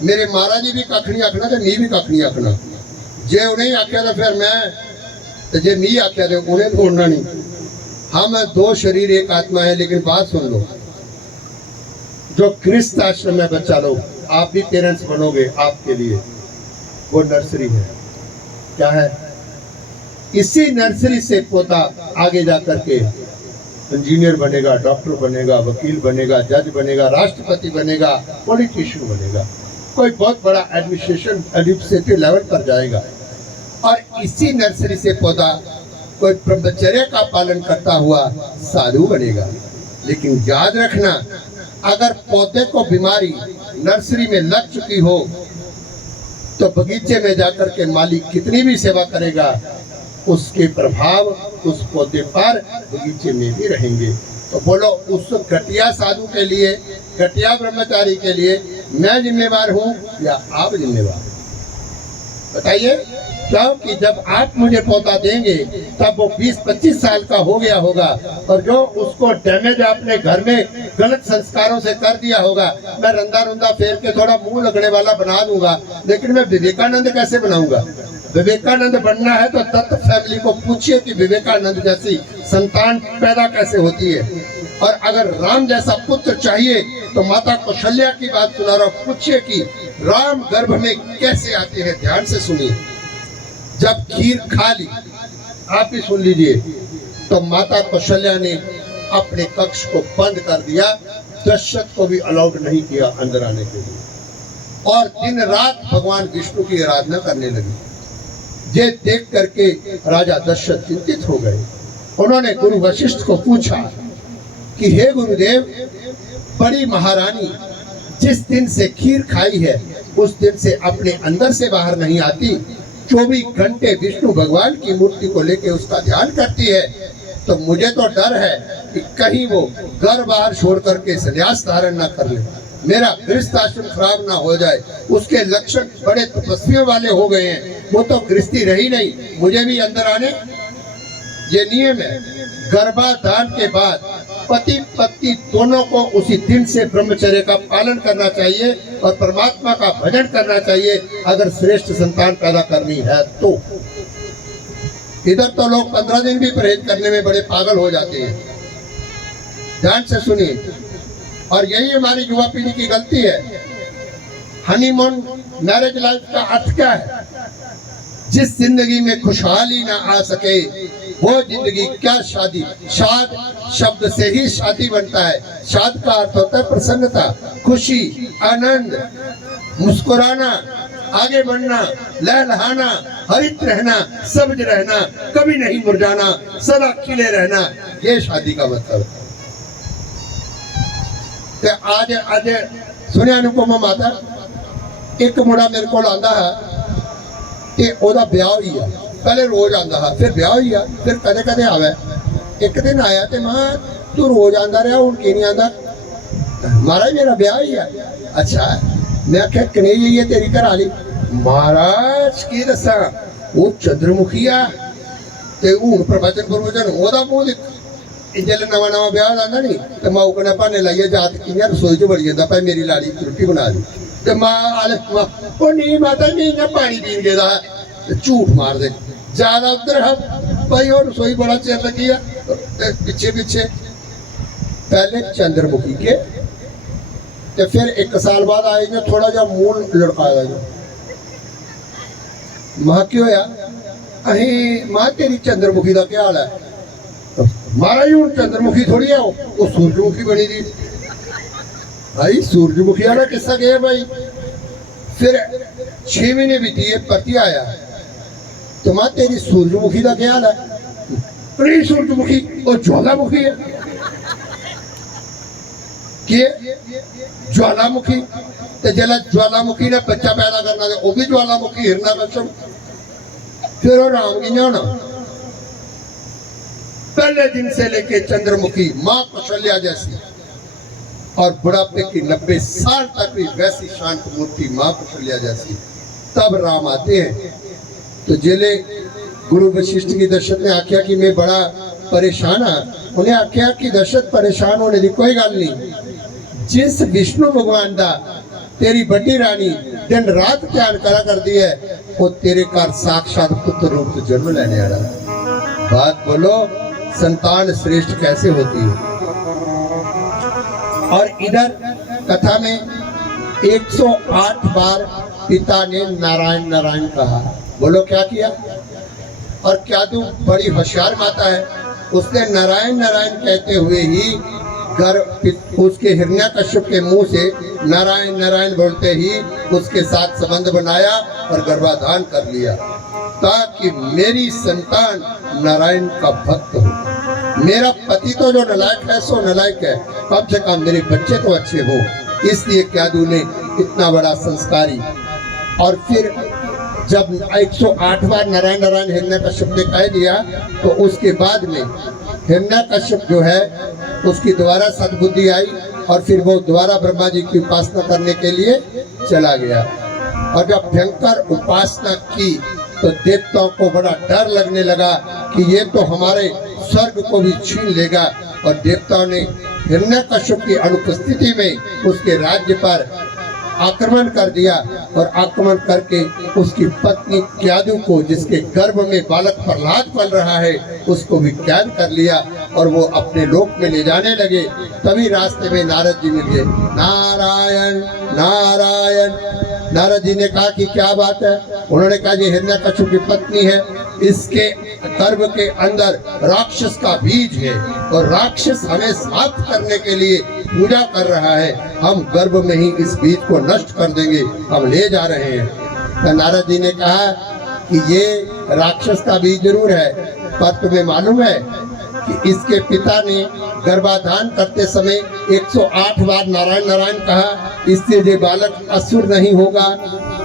मेरे महाराज जी भी कख नहीं आखना तो मी भी कख नहीं आखना। जे उन्हें आख्या तो फिर मैं, जे मी आख्या तो उन्हें छोड़ना नहीं। हम 2 शरीर 1 आत्मा है। लेकिन बात सुन लो, जो गृहस्थ आश्रम में बच्चा लोग, आप भी पेरेंट्स बनोगे, आपके लिए वो नर्सरी है। क्या है? इसी नर्सरी से पोता आगे जा करके इंजीनियर बनेगा, डॉक्टर बनेगा, वकील बनेगा, जज बनेगा, राष्ट्रपति बनेगा, पॉलिटिशियन बनेगा, कोई बहुत बड़ा एडमिनिस्ट्रेटिव लेवल पर जाएगा। और इसी नर्सरी से पौधा कोई ब्रह्मचर्य का पालन करता हुआ साधु बनेगा। लेकिन याद रखना, अगर पौधे को बीमारी नर्सरी में लग चुकी हो तो बगीचे में जाकर के मालिक कितनी भी सेवा करेगा, उसके प्रभाव उस पौधे पर बगीचे में भी रहेंगे। तो बोलो, उस घटिया साधु के लिए, घटिया ब्रह्मचारी के लिए मैं जिम्मेवार हूं या आप जिम्मेवार? बताइए। क्योंकि जब आप मुझे पौधा देंगे तब वो 20-25 साल का हो गया होगा, और जो उसको डैमेज आपने घर में गलत संस्कारों से कर दिया होगा, मैं रंदा रुंदा फेर के थोड़ा मुंह लगने वाला बना दूंगा, लेकिन मैं विवेकानंद कैसे बनाऊंगा? विवेकानंद बनना है तो दत्त फैमिली को पूछिए कि विवेकानंद जैसी संतान पैदा कैसे होती है। और अगर राम जैसा पुत्र चाहिए तो माता कौशल्या की बात सुना रहा हूं, पूछिए कि राम गर्भ में कैसे आते हैं। ध्यान से सुनिए। जब खीर खा ली, आप भी सुन लीजिए, तो माता कौशल्या ने अपने कक्ष को बंद कर दिया, दशरथ को भी अलाउड नहीं किया अंदर आने के लिए, और दिन रात भगवान विष्णु की आराधना करने लगी। ये देख करके राजा दशरथ चिंतित हो गए। उन्होंने गुरु वशिष्ठ को पूछा कि हे गुरुदेव, बड़ी महारानी जिस दिन से खीर खाई है उस दिन से अपने अंदर से बाहर नहीं आती, 24 घंटे विष्णु भगवान की मूर्ति को लेकर उसका ध्यान करती है, तो मुझे तो डर है कि कहीं वो घर बाहर छोड़ करके संन्यास धारण न कर ले, मेरा गृहस्थ आश्रम खराब ना हो जाए। उसके लक्षण बड़े तपस्वियों वाले हो गए हैं, वो तो गृहस्थी रही नहीं, मुझे भी अंदर आने। ये नियम है। गर्भाधान के बाद पति पत्नी दोनों को उसी दिन से ब्रह्मचर्य का पालन करना चाहिए और परमात्मा का भजन करना चाहिए, अगर श्रेष्ठ संतान पैदा करनी है तो। इधर तो लोग 15 दिन भी परहेज करने में बड़े पागल हो जाते हैं। ध्यान से सुनिए। और यही हमारी युवा पीढ़ी की गलती है। हनीमून मैरिज लाइफ का अर्थ क्या है? जिस जिंदगी में खुशहाली ना आ सके वो जिंदगी क्या शादी? शाद शब्द से ही शादी बनता है। शाद का अर्थ होता है प्रसन्नता, खुशी, आनंद, मुस्कुराना, आगे बढ़ना, लहलहाना, हरित रहना, सब्ज रहना, कभी नहीं मुरझाना, सदा खिले रहना, ये शादी का मतलब है। तो आज सुने अनुपमा माता, एक मुड़ा मेरे को आंदा है कि ओदा ब्याह हुई है, पहले रोज आंदा है, फिर ब्याह हुई है, फिर कदे कदे आवे। एक दिन आया तो मां तू रोज आंदा रहा, हूं की नहीं आंदा? महाराज मेरा ब्याह हुई है। अच्छा, मैं आख्या कने यही है तेरी घर वाली? महाराज की दसा वो चंद्रमुखी है ते हूं प्रवचन प्रवचन ओदा मुंह दिख। जल्द नवा नवा ब्याह आंदा नहीं तो मां कने भाने लाइए जात की रसोई च बड़ी जाता, भाई मेरी लाड़ी रुट्टी बना दी। ते मां आले ओ नहीं माता नहीं ना पानी पीन गेदा है, झूठ मार दे ज्यादा उधर है भाई, और रसोई बड़ा चेर लगी है। पीछे पीछे पहले चंद्रमुखी के ते फिर 1 साल बाद आए जो थोड़ा जा मुंह लड़काया जो मां क्यों होया? अही मां तेरी चंद्रमुखी का क्या हाल है? महाराज हूं चंद्रमुखी थोड़ी है, वो सूरजमुखी बनी थी। भाई सूरजमुखी वाला किस्सा गया भाई। फिर 6 महीने बीती है, पति आया तो मां तेरी सूरजमुखी का क्या हाल है? नहीं सूरजमुखी, वो ज्वालामुखी है। ज्वालामुखी तो जला ज्वालामुखी ने बच्चा पैदा करना वो भी ज्वालामुखी, हिरण्यकश्यप। फिर वो राम की होना। पहले दिन से लेके चंद्रमुखी मां कौशल्या जैसी, और बुढ़ापे की 90 साल तक भी वैसी शांत मूर्ति मां कौशल्या जैसी। तब राम आते हैं तो जिले गुरु वशिष्ठ की दशरथ ने आख्या कि मैं बड़ा परेशान हाँ। उन्हें आख्या कि दशरथ परेशान होने की कोई गल नहीं, जिस विष्णु भगवान का तेरी बड़ी रानी दिन रात ध्यान करा करती है वो तेरे घर साक्षात पुत्र रूप से जन्म लेने वाला। बात बोलो, संतान श्रेष्ठ कैसे होती है? और इधर कथा में 108 बार पिता ने नारायण नारायण कहा। बोलो क्या किया? और क्यादू बड़ी होशियार माता है, उसने नारायण नारायण कहते हुए ही उसके हिरण्यकश्यप के मुंह से नारायण नारायण बोलते ही उसके साथ संबंध बनाया और गर्भाधान कर लिया, ताकि मेरी संतान नारायण का भक्त हो। मेरा पति तो जो नलायक है सो नलायक है, कम से कम मेरे बच्चे तो अच्छे हो। इसलिए क्यादू ने इतना बड़ा संस्कारी। और फिर जब 108 बार नारायण नारायण हिरण्यकश्यप ने कह दिया, तो उसके बाद में हिरण्यकश्यप जो है उसकी दोबारा सद्बुद्धि आई और फिर वो दोबारा ब्रह्मा जी की उपासना करने के लिए चला गया। और जब भयंकर उपासना की तो देवताओं को बड़ा डर लगने लगा कि ये तो हमारे स्वर्ग को भी छीन लेगा। और देवताओं ने हिरण्यकश्यप की अनुपस्थिति में उसके राज्य पर आक्रमण कर दिया और आक्रमण करके उसकी पत्नी क्यादु को, जिसके गर्भ में बालक प्रहलाद पल रहा है, उसको भी कैद कर लिया और वो अपने लोक में ले जाने लगे। तभी रास्ते में नारद जी मिल गए। नारायण नारायण। नारद जी ने कहा कि क्या बात है? उन्होंने कहा ये हिरण्यकश्यप की पत्नी है, इसके गर्भ के अंदर राक्षस का बीज है और राक्षस हमें समाप्त करने के लिए पूजा कर रहा है। हम गर्भ में ही इस बीज को नष्ट कर देंगे, हम ले जा रहे हैं। तो नारद जी ने कहा कि ये राक्षस का बीज जरूर है, पर तुम्हें मालूम है कि इसके पिता ने गर्भाधान करते समय 108 बार नारायण नारायण कहा, इससे ये बालक असुर नहीं होगा,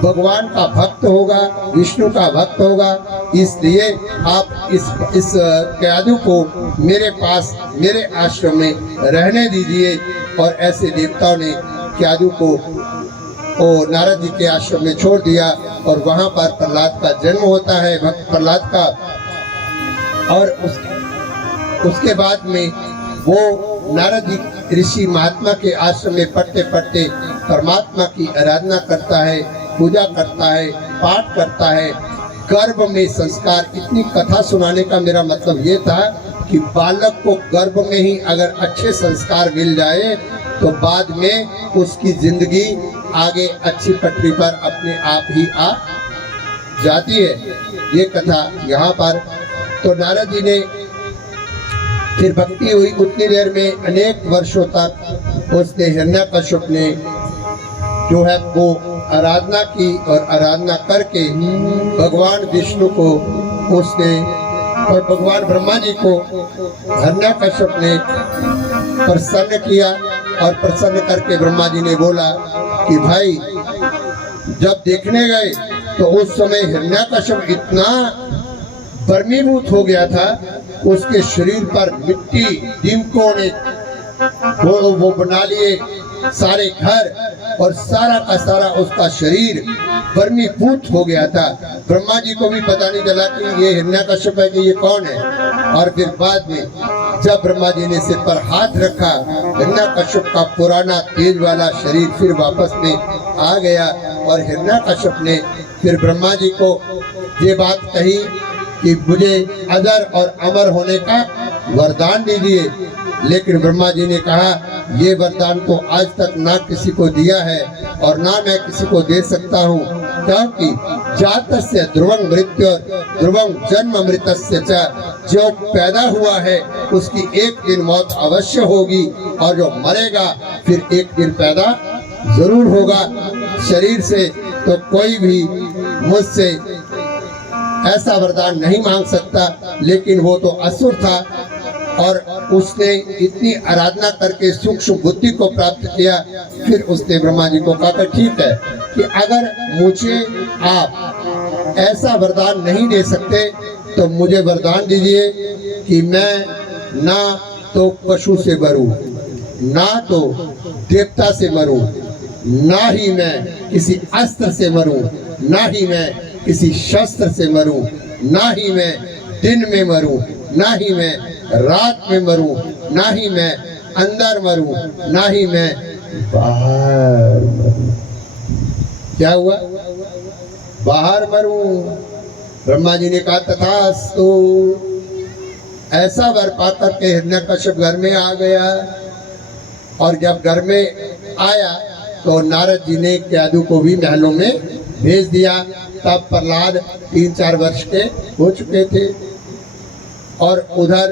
भगवान का भक्त होगा, विष्णु का भक्त होगा। इसलिए आप इस क्यादु को मेरे पास, मेरे आश्रम में रहने दीजिए। और ऐसे देवताओं ने क्यादु को नारद जी के आश्रम में छोड़ दिया और वहाँ पर प्रहलाद का जन्म होता है, भक्त प्रहलाद का। और उसके बाद में वो नारद जी ऋषि महात्मा के आश्रम में पढ़ते पढ़ते परमात्मा की आराधना करता है, पूजा करता है, पाठ करता है। गर्भ में संस्कार, इतनी कथा सुनाने का मेरा मतलब ये था कि बालक को गर्भ में ही अगर अच्छे संस्कार मिल जाए तो बाद में उसकी जिंदगी आगे अच्छी पटरी पर अपने आप ही आ जाती है। ये कथा यहाँ पर। तो नारद जी ने फिर भक्ति हुई, उतनी देर में अनेक वर्षों तक उसने हिरण्यकश्यप ने जो है वो आराधना की और आराधना करके भगवान विष्णु को उसने और भगवान ब्रह्मा जी को हिरण्यकश्यप ने प्रसन्न किया। और प्रसन्न करके ब्रह्मा जी ने बोला कि भाई जब देखने गए तो उस समय हिरण्यकश्यप इतना भस्मीभूत हो गया था, उसके शरीर पर मिट्टी दीमकों ने वो बना लिए सारे घर, और सारा का सारा उसका शरीर भस्मीभूत हो गया था। ब्रह्मा जी को भी पता नहीं चला कि ये हिरण्यकश्यप है कि ये कौन है। और फिर बाद में जब ब्रह्मा जी ने सिर पर हाथ रखा, हिरण्यकश्यप का पुराना तेज वाला शरीर फिर वापस में आ गया। और हिरण्यकश्यप ने फिर ब्रह्मा जी को ये बात कही कि मुझे अजर और अमर होने का वरदान दीजिए। लेकिन ब्रह्मा जी ने कहा ये वरदान तो आज तक ना किसी को दिया है और ना मैं किसी को दे सकता हूँ, क्योंकि जातस्य ध्रुवं मृत्यु ध्रुवं जन्म मृतस्य च, जो पैदा हुआ है उसकी एक दिन मौत अवश्य होगी, और जो मरेगा फिर एक दिन पैदा जरूर होगा शरीर से। तो कोई भी मुझसे ऐसा वरदान नहीं मांग सकता। लेकिन वो तो असुर था और उसने इतनी आराधना करके सूक्ष्म बुद्धि को प्राप्त किया। फिर उसने ब्रह्मा जी को कहा ठीक है कि अगर मुझे आप ऐसा वरदान नहीं दे सकते तो मुझे वरदान दीजिए कि मैं ना तो पशु से मरूं, ना तो देवता से मरूं, ना ही मैं किसी अस्त्र से मरूं, ना ही मैं किसी शस्त्र से मरूं, ना ही मैं दिन में मरूं, ना ही मैं रात में मरूं, ना ही मैं अंदर मरूं, ना ही मैं बाहर मरूं। क्या हुआ? बाहर मरूं। ब्रह्मा जी ने कहा तथास्तु। ऐसा वर पाकर के हिरण्यकश्यप घर में आ गया। और जब घर में आया तो नारद जी ने केतु को भी महलों में भेज दिया। तब प्रहलाद 3-4 वर्ष के हो चुके थे और उधर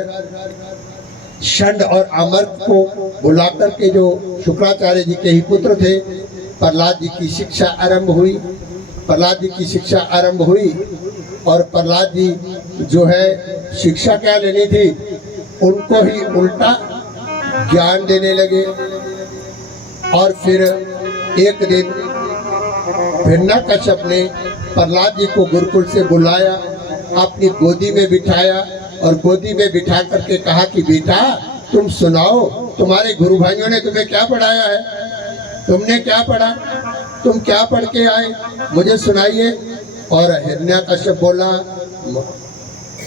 षंड और अमर्त को बुलाकर के जो शुक्राचार्य जी के ही पुत्र थे, प्रहलाद जी की शिक्षा आरंभ हुई। प्रहलाद जी की शिक्षा आरंभ हुई और प्रहलाद जी जो है शिक्षा क्या लेनी थी, उनको ही उल्टा ज्ञान देने लगे। और फिर एक दिन हिरण्यकश्यप ने प्रहलाद जी को गुरुकुल से बुलाया, अपनी गोदी में बिठाया और गोदी में बिठा करके कहा कि बेटा तुम सुनाओ, तुम्हारे गुरु भाइयों ने तुम्हें क्या पढ़ाया है, तुमने क्या पढ़ा, तुम क्या पढ़ के आए, मुझे सुनाइए। और हिरण्यकश्यप बोला,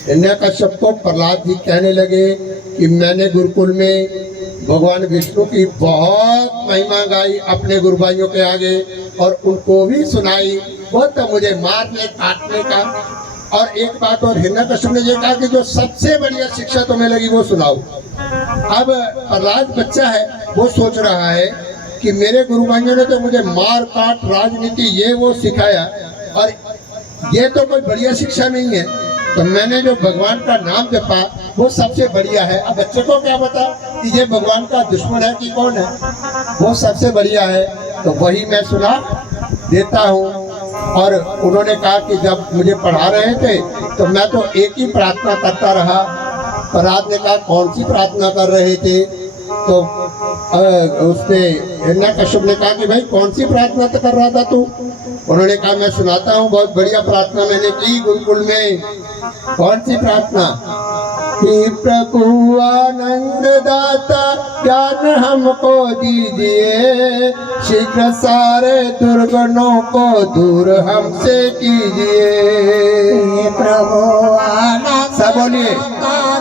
हिरण्यकश्यप को प्रहलाद जी कहने लगे कि मैंने गुरुकुल में भगवान विष्णु की बहुत महिमा गाई अपने गुरु भाइयों के आगे और उनको भी सुनाई, बहुत था मुझे मारने काटने का। और एक बात और हिरण्यकश्यप ने ये कहा कि जो सबसे बढ़िया शिक्षा तुम्हें लगी वो सुनाओ। अब प्रहलाद बच्चा है, वो सोच रहा है कि मेरे गुरु भाइयों ने तो मुझे मार काट राजनीति ये वो सिखाया और ये तो कोई बढ़िया शिक्षा नहीं है, तो मैंने जो भगवान का नाम जपा वो सबसे बढ़िया है। अब बच्चे को क्या पता कि ये भगवान का दुश्मन है कि कौन है, वो सबसे बढ़िया है, तो वही मैं सुना देता हूँ। और उन्होंने कहा कि जब मुझे पढ़ा रहे थे तो मैं तो एक ही प्रार्थना करता रहा। प्रहलाद ने कहा कौन सी प्रार्थना कर रहे थे, तो उसने हिरण्यकश्यप ने कहा कि भाई कौन सी प्रार्थना तो कर रहा था तू। उन्होंने कहा मैं सुनाता हूँ, बहुत बढ़िया प्रार्थना मैंने की गुरुकुल में। कौन सी प्रार्थना? कि प्रभु आनंद दाता ज्ञान हमको दीजिए, शीघ्र सारे दुर्गुणों को दूर हमसे कीजिए। प्रभु आनंद सब बोलिए।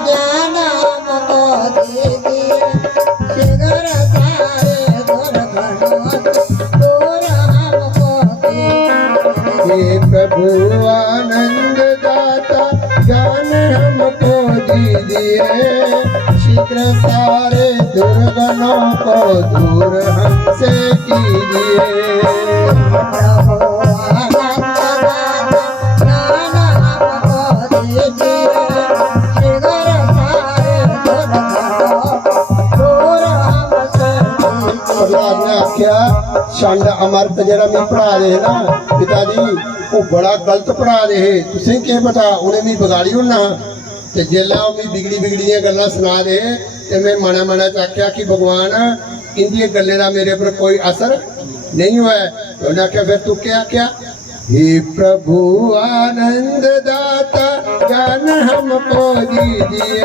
ज्ञान हमको दीजिए, शीघ्र सारे दुर्गुणों दूर हमको कीजिए। प्रभु आनंद दाता ज्ञान हमको दीजिए, शीघ्र सारे दुर्गुणों को दूर हमसे कीजिए। प्रभु आनंद दाता ज्ञान हमको दीजिए, शीघ्र सारे दुर्गुणों दूर हमसे कीजिए। प्रहलाद ने आख्या षंड अमर्त जरा मैं पढ़ा रहे ना पिताजी, वो बड़ा गलत पढ़ा रहे, तुसें क्या पता, उन्हें भी बिगाड़ी ना ते जेला भी बिगड़ी बिगड़ियां गल्लां सुना दे ते मैं मना मना चाख्या कि भगवान इंदिया गल्लें दा मेरे पर कोई असर नहीं हुआ है। तो उन्हें आख्या फिर तू क्या क्या? हे प्रभु आनंद दाता ज्ञान हमको दीजिए,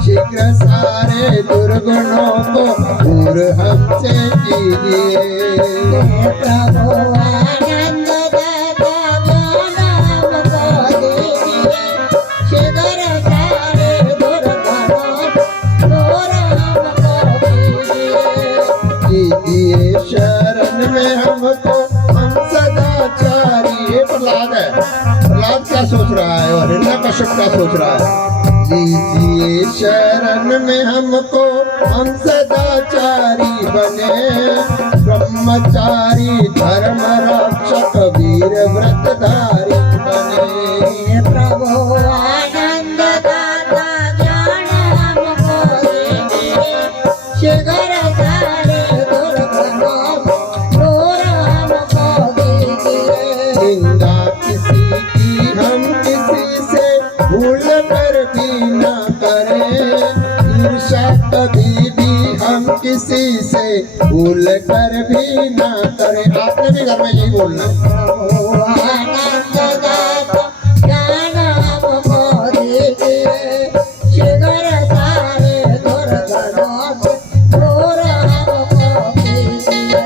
शीघ्र सारे दुर्गुणों को दूर हमसे कीजिए। प्रभु आनंद दाता ज्ञान हमको दीजिए, शीघ्र सारे दुर्गुणों दूर हमको कीजिए। शरण में हमको हम सदाचारी। ये प्रहलाद है, प्रहलाद क्या सोच रहा है और हिरण्यकश्यप क्या सोच रहा है? लीजिए शरण में हमको हम सदाचारी बने, ब्रह्मचारी धर्म रक्षक वीर व्रतधारी बने। प्रभु आनंद दाता ज्ञान हमको दीजिए, शीघ्र सारे दुर्गुणों दूर हमको कीजिए। निंदा किसी की हम किसी से भूल कर भी न करें, ईर्ष्या कभी भी हम किसी से भूल कर भी न करें। आपने भी घर में यही बोलना है। प्रभु आनंद दाता ज्ञान हमको दीजिए, शीघ्र सारे दुर्गुणों दूर हमको कीजिए।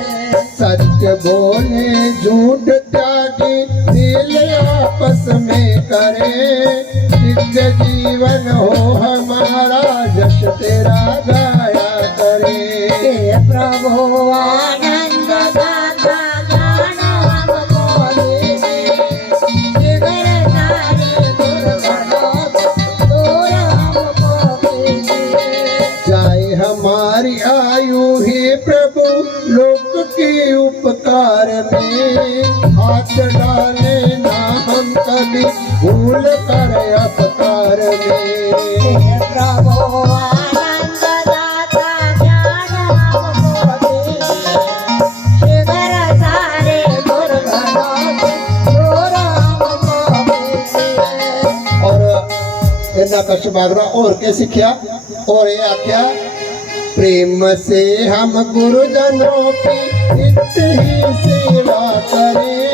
सत्य बोले झूठ त्यागी दिल आपस में करें, दिव्य जीवन हो हमारा यश तेरा गाया करें। प्रभु आनंद दाता ज्ञान हमको दीजिए, शीघ्र सारे दुर्गुणों दूर हमको कीजिए। जाए हमारी यूं ही प्रभु लोक के उपकार में हाथ डाले ना हम कभी भूल कर अपकार में। प्रभु आनंद दाता ज्ञान हमको दीजिए, शिवर सारे दुर्गणों से दूर हमको कीजिए। और इन्ना कष्ट मांगना और क्या सीखा और ये आख्या प्रेम से हम गुरुजनों की नित्य ही सेवा करें,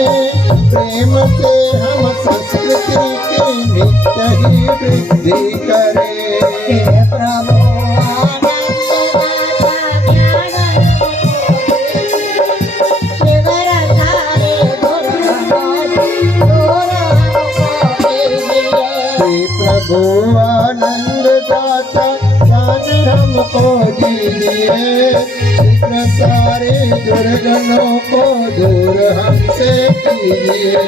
प्रेम से हम संस्कृति की नित्य ही वृद्धि करें। हे प्रभु आनंद दाता ज्ञान हमको दीजिए, शिवर सारे दुर्गणों से दूर हमको कीजिए। हे प्रभु आनंद दाता ज्ञान हमको दीजिए, शीघ्र सारे दुर्गणों को दूर हमसे कीजिए।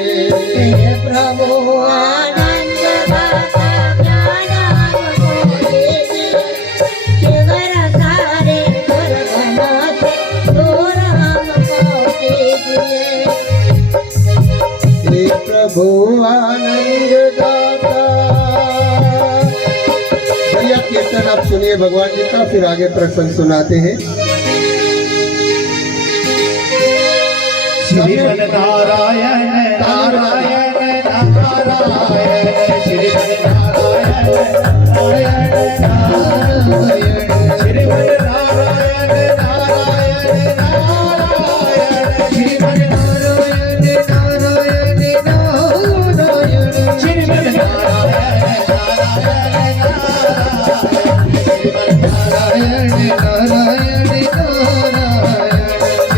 हे प्रभु आनंद दाता ज्ञान हमको दीजिए, शिवर सारे दुर्गणों से दूर हमको कीजिए। हे प्रभु आनंद दाता। भैया कीर्तन आप सुनिए भगवान जी का, फिर आगे प्रसंग सुनाते हैं। श्रीमन नारायण नारायण नारायण, श्रीमन नारायण नारायण नारायण, श्रीमन नारायण नारायण नारायण, श्रीमन नारायण नारायण नारायण, श्रीमन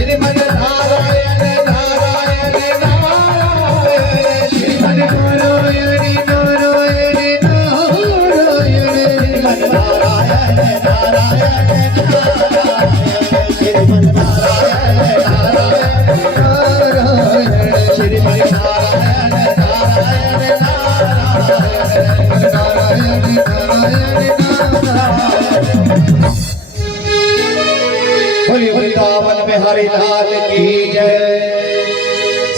नारायण नारायण नारायण, श्रीमन नारायण बोली वृंदावन में हरि लाल की जय,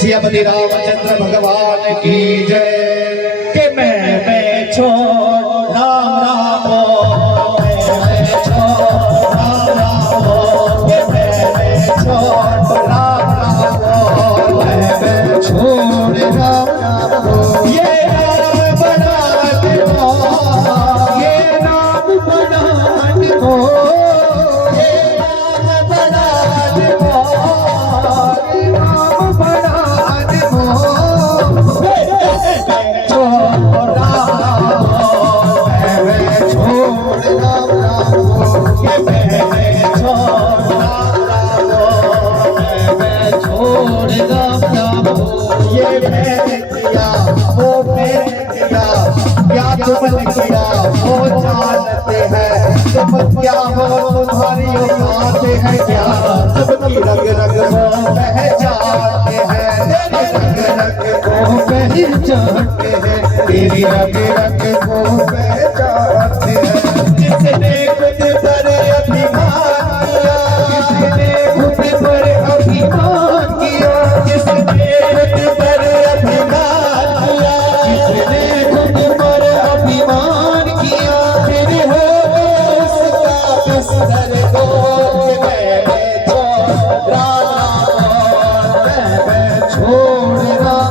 सियापति रामचंद्र भगवान की जय। कि मैं छोड़ राम राम हो, मैं छोड़ राम राम हो, कि मैं छोड़ राम राम हो, मैं छोड़ राम राम हो। ये नाम बना दो, ये नाम बना दो, किया वो जानते हैं, तुम क्या हो तुम्हारी औकात है क्या, सबकी रग रग को पहचानते हैं, तेरी रग रग को पहचानते हैं, तेरी रग रग को पहचानते हैं। जिसने खुद पर अभिमान किया, जिसने खुद पर अभिमान किया, जिसने खुद पर अभिमान किया, जिसने खुद पर अभिमान किया, फिर हो उसका बिस्तर को मैं छोड़ राम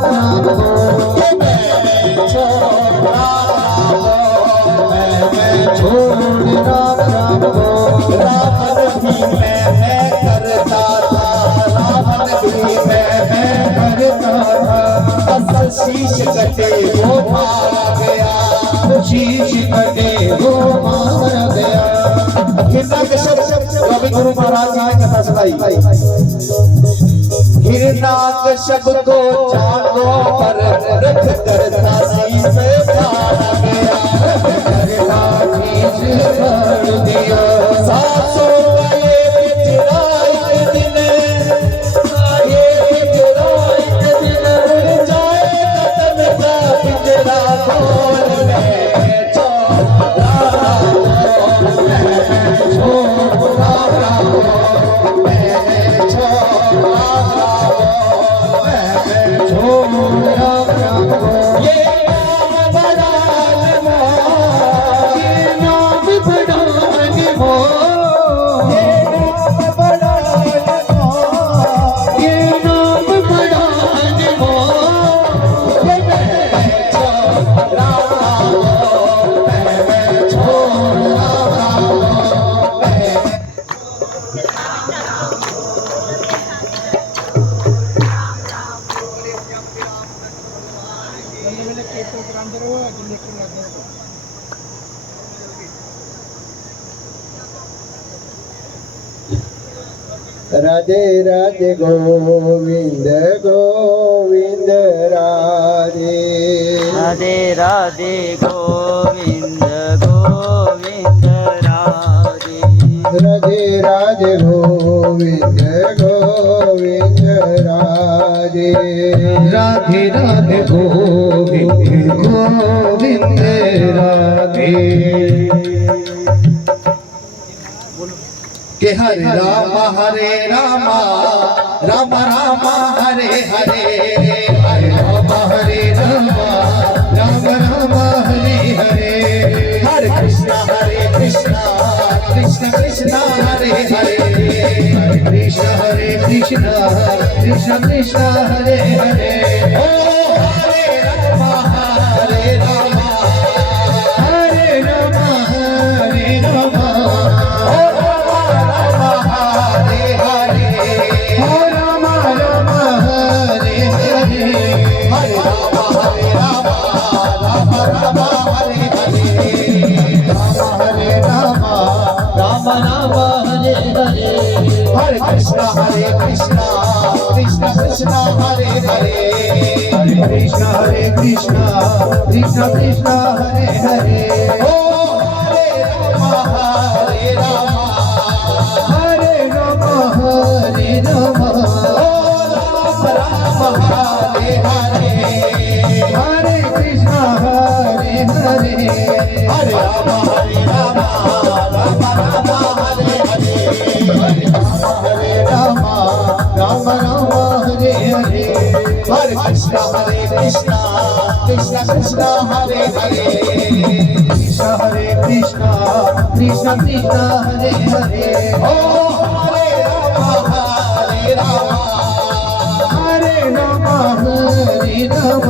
राम को, मैं छोड़ राम राम को। रावण भी मैं करता था, रावण भी मैं करता था, असल शीश कटे वो मारा गया, शीश कटे वो मारा गया। कवि गुरु महाराज ने कथा सुनाई, हिरणाकश्यप को चांदों पर रख कर दासी से मारा गया, दिया सासों वाले पिछड़ा एक दिन, ये पिछड़ा एक दिन उड़ जाए कदम का पिछड़ा खोल, मैं छोड़ राम राम, मैं छोड़ राम राम। छोड़ा प्रभु ये नाम बड़ा अनमोल, ये नाम बड़ा अनमोल, ये नाम बड़ा अनमोल, ये नाम बड़ा अनमोल। मैं छोड़ा मैं छोड़ा राधे राधे गोविंद गोविंद राधे राधे राधे गोविंद गोविंद राधे राधे राधे गोविंद गोविंद राधे राधे राधे गोविंद गोविंद राधे। के हरे राम राम राम हरे हरे, हरे राम राम राम हरे हरे, हरे कृष्णा कृष्णा कृष्णा हरे हरे, हरे कृष्णा कृष्णा कृष्णा हरे हरे। ओ हरे राम हरे राम हरे राम हरे राम, हरे कृष्णा कृष्णा कृष्णा हरे हरे, हरे कृष्णा कृष्णा कृष्णा हरे हरे। ओ हरे राम हरे राम हरे राम हरे राम, ओ राम हरे हरे, हरे कृष्णा हरे हरे, हरे राम हरे राम राम हरे हरे, हरे राम राम हरे हरे, हरे कृष्णा कृष्णा कृष्णा हरे हरे, कृष्णा कृष्णा कृष्णा हरे हरे। ओ हरे राम हरे राम हरे राम हरे राम,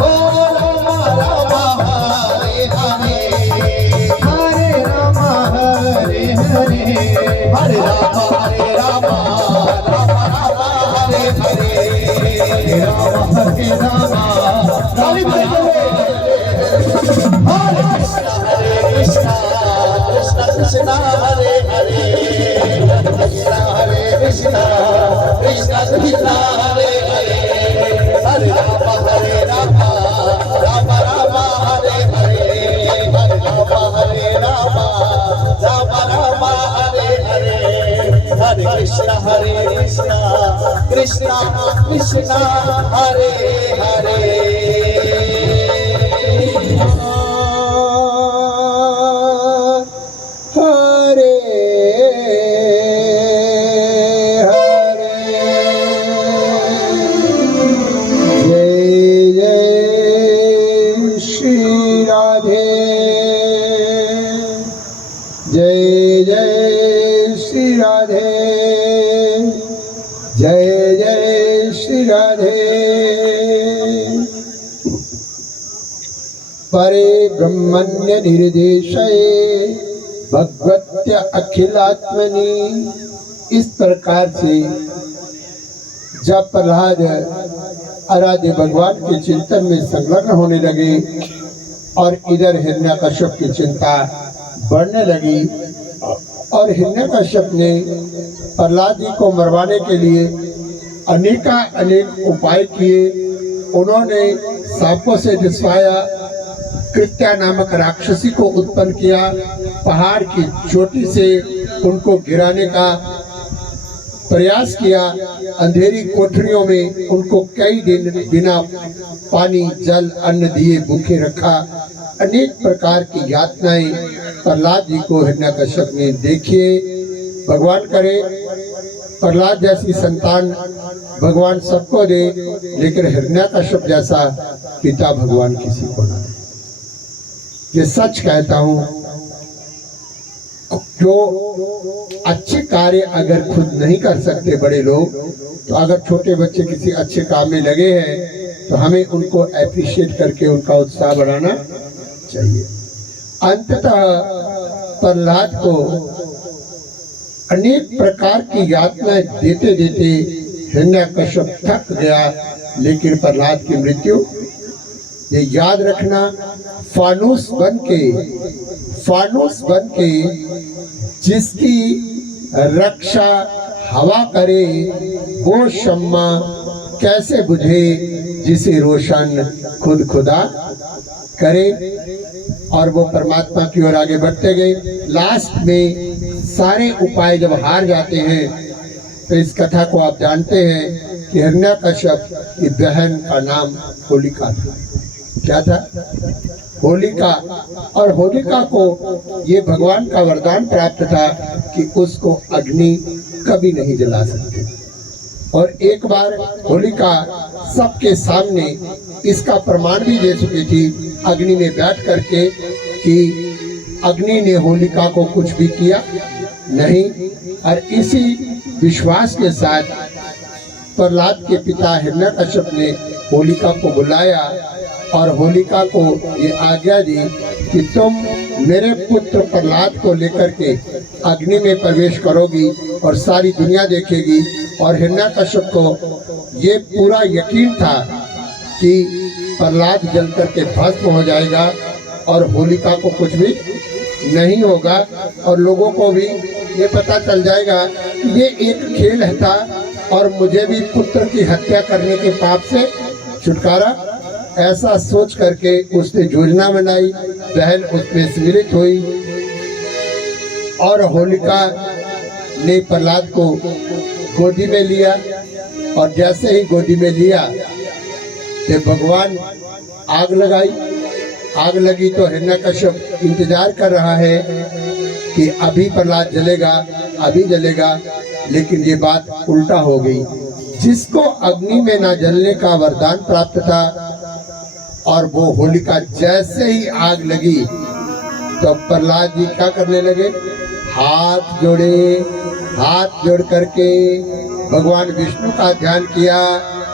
ओ राम हरे हरे, हरे राम हरे हरे, हरे राम हरे राम हरे हरे, हरे राम हरे राम हरे कृष्णा कृष्णा कृष्णा हरे हरे, कृष्णा कृष्णा कृष्णा हरे हरे, हरे राम राम राम हरे हरे, हरे राम हरे राम राम हरे हरे, हरे कृष्णा कृष्णा कृष्णा हरे हरे। हरे हरे जय जय श्री राधे, जय जय श्री राधे, जय जय श्री राधे। परे ब्रह्मण्य निर्देशये भगवत्य अखिलात्मनि, इस प्रकार से जब प्रहलाद आराध्य भगवान के चिंतन में संलग्न होने लगे और इधर हिरण्यकश्यप की चिंता बढ़ने लगी, और हिरण्यकश्यप ने प्रहलाद जी को मरवाने के लिए अनेक उपाय किए। उन्होंने सांपों से रिसवाया, कृत्या नामक राक्षसी को उत्पन्न किया, पहाड़ की चोटी से उनको गिराने का प्रयास किया, अंधेरी कोठरियों में उनको कई दिन बिना पानी जल अन्न दिए भूखे रखा। अनेक प्रकार की यातनाएं प्रहलाद जी को हिरण्यकश्यप ने देखिए। भगवान करे प्रहलाद जैसी संतान भगवान सबको दे, लेकिन हिरण्याकश्यप जैसा पिता भगवान किसी को ना दे। ये सच कहता हूं। जो अच्छे कार्य अगर खुद नहीं कर सकते बड़े लोग, तो अगर छोटे बच्चे किसी अच्छे काम में लगे हैं तो हमें उनको एप्रिशिएट करके उनका उत्साह बढ़ाना चाहिए। अंततः प्रहलाद को अनेक प्रकार की यातनाएं देते देते हिरण्याकश्यप थक गया, लेकिन प्रहलाद की मृत्यु, ये याद रखना, फानूस बन के जिसकी रक्षा हवा करे, वो शम्मा कैसे बुझे जिसे रोशन खुद खुदा करे। और वो परमात्मा की ओर आगे बढ़ते गए। लास्ट में सारे उपाय जब हार जाते हैं, तो इस कथा को आप जानते हैं कि हिरण्याकश्यप की बहन का नाम होलिका था। क्या था? होलिका। और होलिका को ये भगवान का वरदान प्राप्त था कि उसको अग्नि कभी नहीं जला सकते। और एक बार होलिका सबके सामने इसका प्रमाण भी दे चुकी थी अग्नि में बैठ करके कि अग्नि ने होलिका को कुछ भी किया नहीं। और इसी विश्वास के साथ प्रहलाद के पिता हिरण्याकश्यप ने होलिका को बुलाया और होलिका को ये आज्ञा दी कि तुम मेरे पुत्र प्रहलाद को लेकर के अग्नि में प्रवेश करोगी और सारी दुनिया देखेगी। और हिरण्याकश्यप को ये पूरा यकीन था कि प्रहलाद जल करके भस्म हो जाएगा और होलिका को कुछ भी नहीं होगा, और लोगों को भी ये पता चल जाएगा कि ये एक खेल था और मुझे भी पुत्र की हत्या करने के पाप से छुटकारा। ऐसा सोच करके उसने योजना बनाई। बहन उसमें सम्मिलित हुई और होलिका ने प्रहलाद को गोदी में लिया। और जैसे ही गोदी में लिया तो भगवान आग लगाई। आग लगी तो हिरण्याकश्यप इंतजार कर रहा है कि अभी प्रहलाद जलेगा, अभी जलेगा, लेकिन ये बात उल्टा हो गई। जिसको अग्नि में ना जलने का वरदान प्राप्त था, और वो होलिका जैसे ही आग लगी तो प्रहलाद जी क्या करने लगे? हाथ जोड़े, हाथ जोड़ करके भगवान विष्णु का ध्यान किया।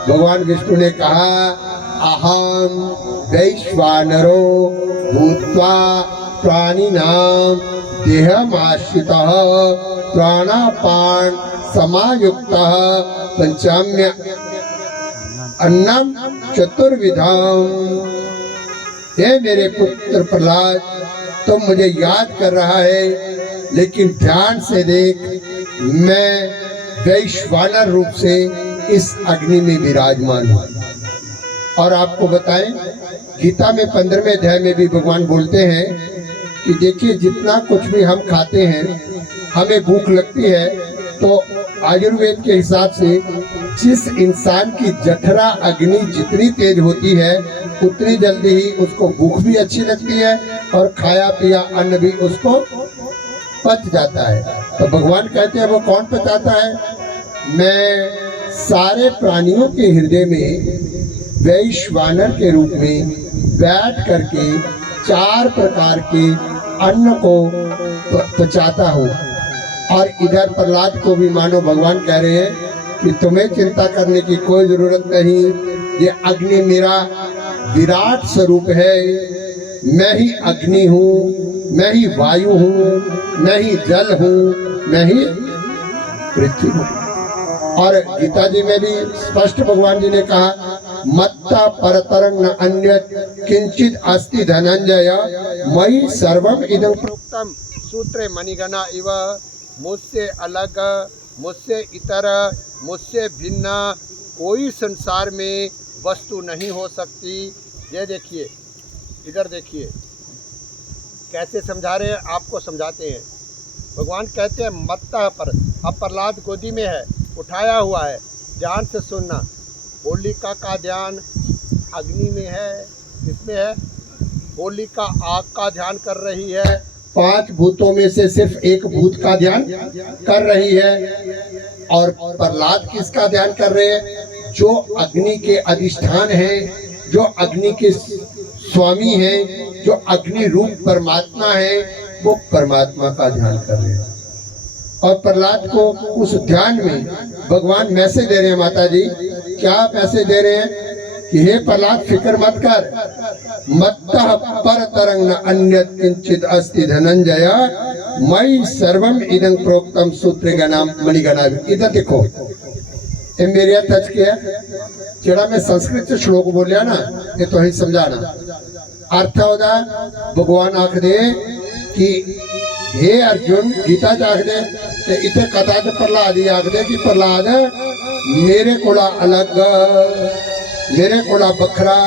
भगवान विष्णु ने कहा, अहम वैश्वानरो भूत्वा प्राणिनां देहमाश्रितः प्राणापान समायुक्तः पंचाम्य अन्नम चतुर्विधाम। हे मेरे पुत्र प्रहलाद, तुम मुझे याद कर रहा है, लेकिन ध्यान से देख, मैं वैश्वानर रूप से इस अग्नि में विराजमान हूँ। और आपको बताएं, गीता में 15वें अध्याय में भी भगवान बोलते हैं कि देखिए, जितना कुछ भी हम खाते हैं, हमें भूख लगती है, तो आयुर्वेद के हिसाब से जिस इंसान की जठरा अग्नि जितनी तेज होती है, उतनी जल्दी ही उसको भूख भी अच्छी लगती है और खाया पिया अन्न भी उसको पच जाता है। तो भगवान कहते हैं, वो कौन पचाता है? मैं सारे प्राणियों के हृदय में वैश्वानर के रूप में बैठ करके 4 प्रकार के अन्न को पचाता हूँ। और इधर प्रहलाद को भी मानो भगवान कह रहे हैं कि तुम्हें चिंता करने की कोई जरूरत नहीं, ये अग्नि मेरा विराट स्वरूप है। मैं ही अग्नि हूँ, मैं ही वायु हूँ, मैं ही जल हूँ, मैं ही पृथ्वी हूँ। और गीता जी में भी स्पष्ट भगवान जी ने कहा, मत्ता परतरं न अन्यत् किंचित अस्ति धनंजय मयि सर्वम इदं प्रोक्तम सूत्रे मणिगणा इव। मुझसे अलग, मुझसे इतर, मुझसे भिन्न कोई संसार में वस्तु नहीं हो सकती। ये देखिए, इधर देखिए कैसे समझा रहे हैं, आपको समझाते हैं। भगवान कहते हैं मत्ता पर। अब प्रहलाद गोदी में है, उठाया हुआ है, ध्यान से सुनना। होलिका का ध्यान अग्नि में है, किसमें है? होलिका आग का ध्यान कर रही है, 5 भूतों में से सिर्फ एक भूत का ध्यान कर रही है। और प्रहलाद किसका ध्यान कर रहे हैं? जो अग्नि के अधिष्ठान है, जो अग्नि के स्वामी है, जो अग्नि रूप परमात्मा है, वो परमात्मा का ध्यान कर रहे हैं। और प्रहलाद को उस ध्यान में भगवान मैसेज दे रहे हैं। माता जी क्या मैसेज दे रहे हैं कि हे प्रहलाद, फिक्र मत कर, मत्तः पर तरंग न अन्य किंचित अस्ति धनंजय, मई सर्वम इदं प्रोक्तम सूत्र गणाम मणिगणा। इधर देखो, ये मेरे टच किया जेड़ा मैं संस्कृत श्लोक बोलिया ना, ये तो ही समझाना अर्थ होदा। भगवान आखदे कि हे अर्जुन, गीता च आखदे ते इथे कथा च प्रहलाद ही आखदे कि प्रहलाद मेरे कोला अलग, मेरे कोला बखरा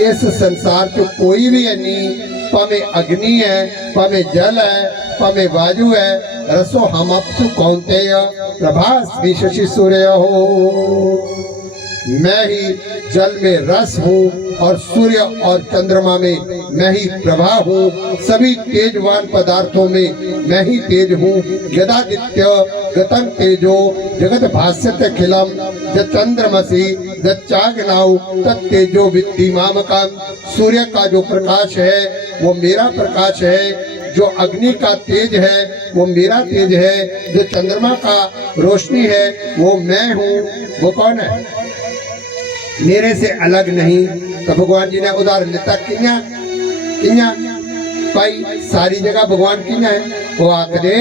इस संसार च कोई भी है नहीं। भावे अग्नि है, भावे जल है, भावे वायु है, रसो हम अपसु कौन्तेय प्रभास भी शशि सूर्य हो। मैं ही जल में रस हूँ और सूर्य और चंद्रमा में मैं ही प्रभा हूँ। सभी तेजवान पदार्थों में मैं ही तेज हूँ। यदादित्य गतं तेजो जगत भास्यते खिलम, चंद्रमसी चाग्नाउ तत्तेजो विद्धि मामकम। सूर्य का जो प्रकाश है वो मेरा प्रकाश है, जो अग्नि का तेज है वो मेरा तेज है, जो चंद्रमा का रोशनी है वो मैं हूँ। वो कौन है? मेरे से अलग नहीं। तो भगवान जी ने उदाहरण देता किया किया भाई, सारी जगह भगवान किया है। वो आखदे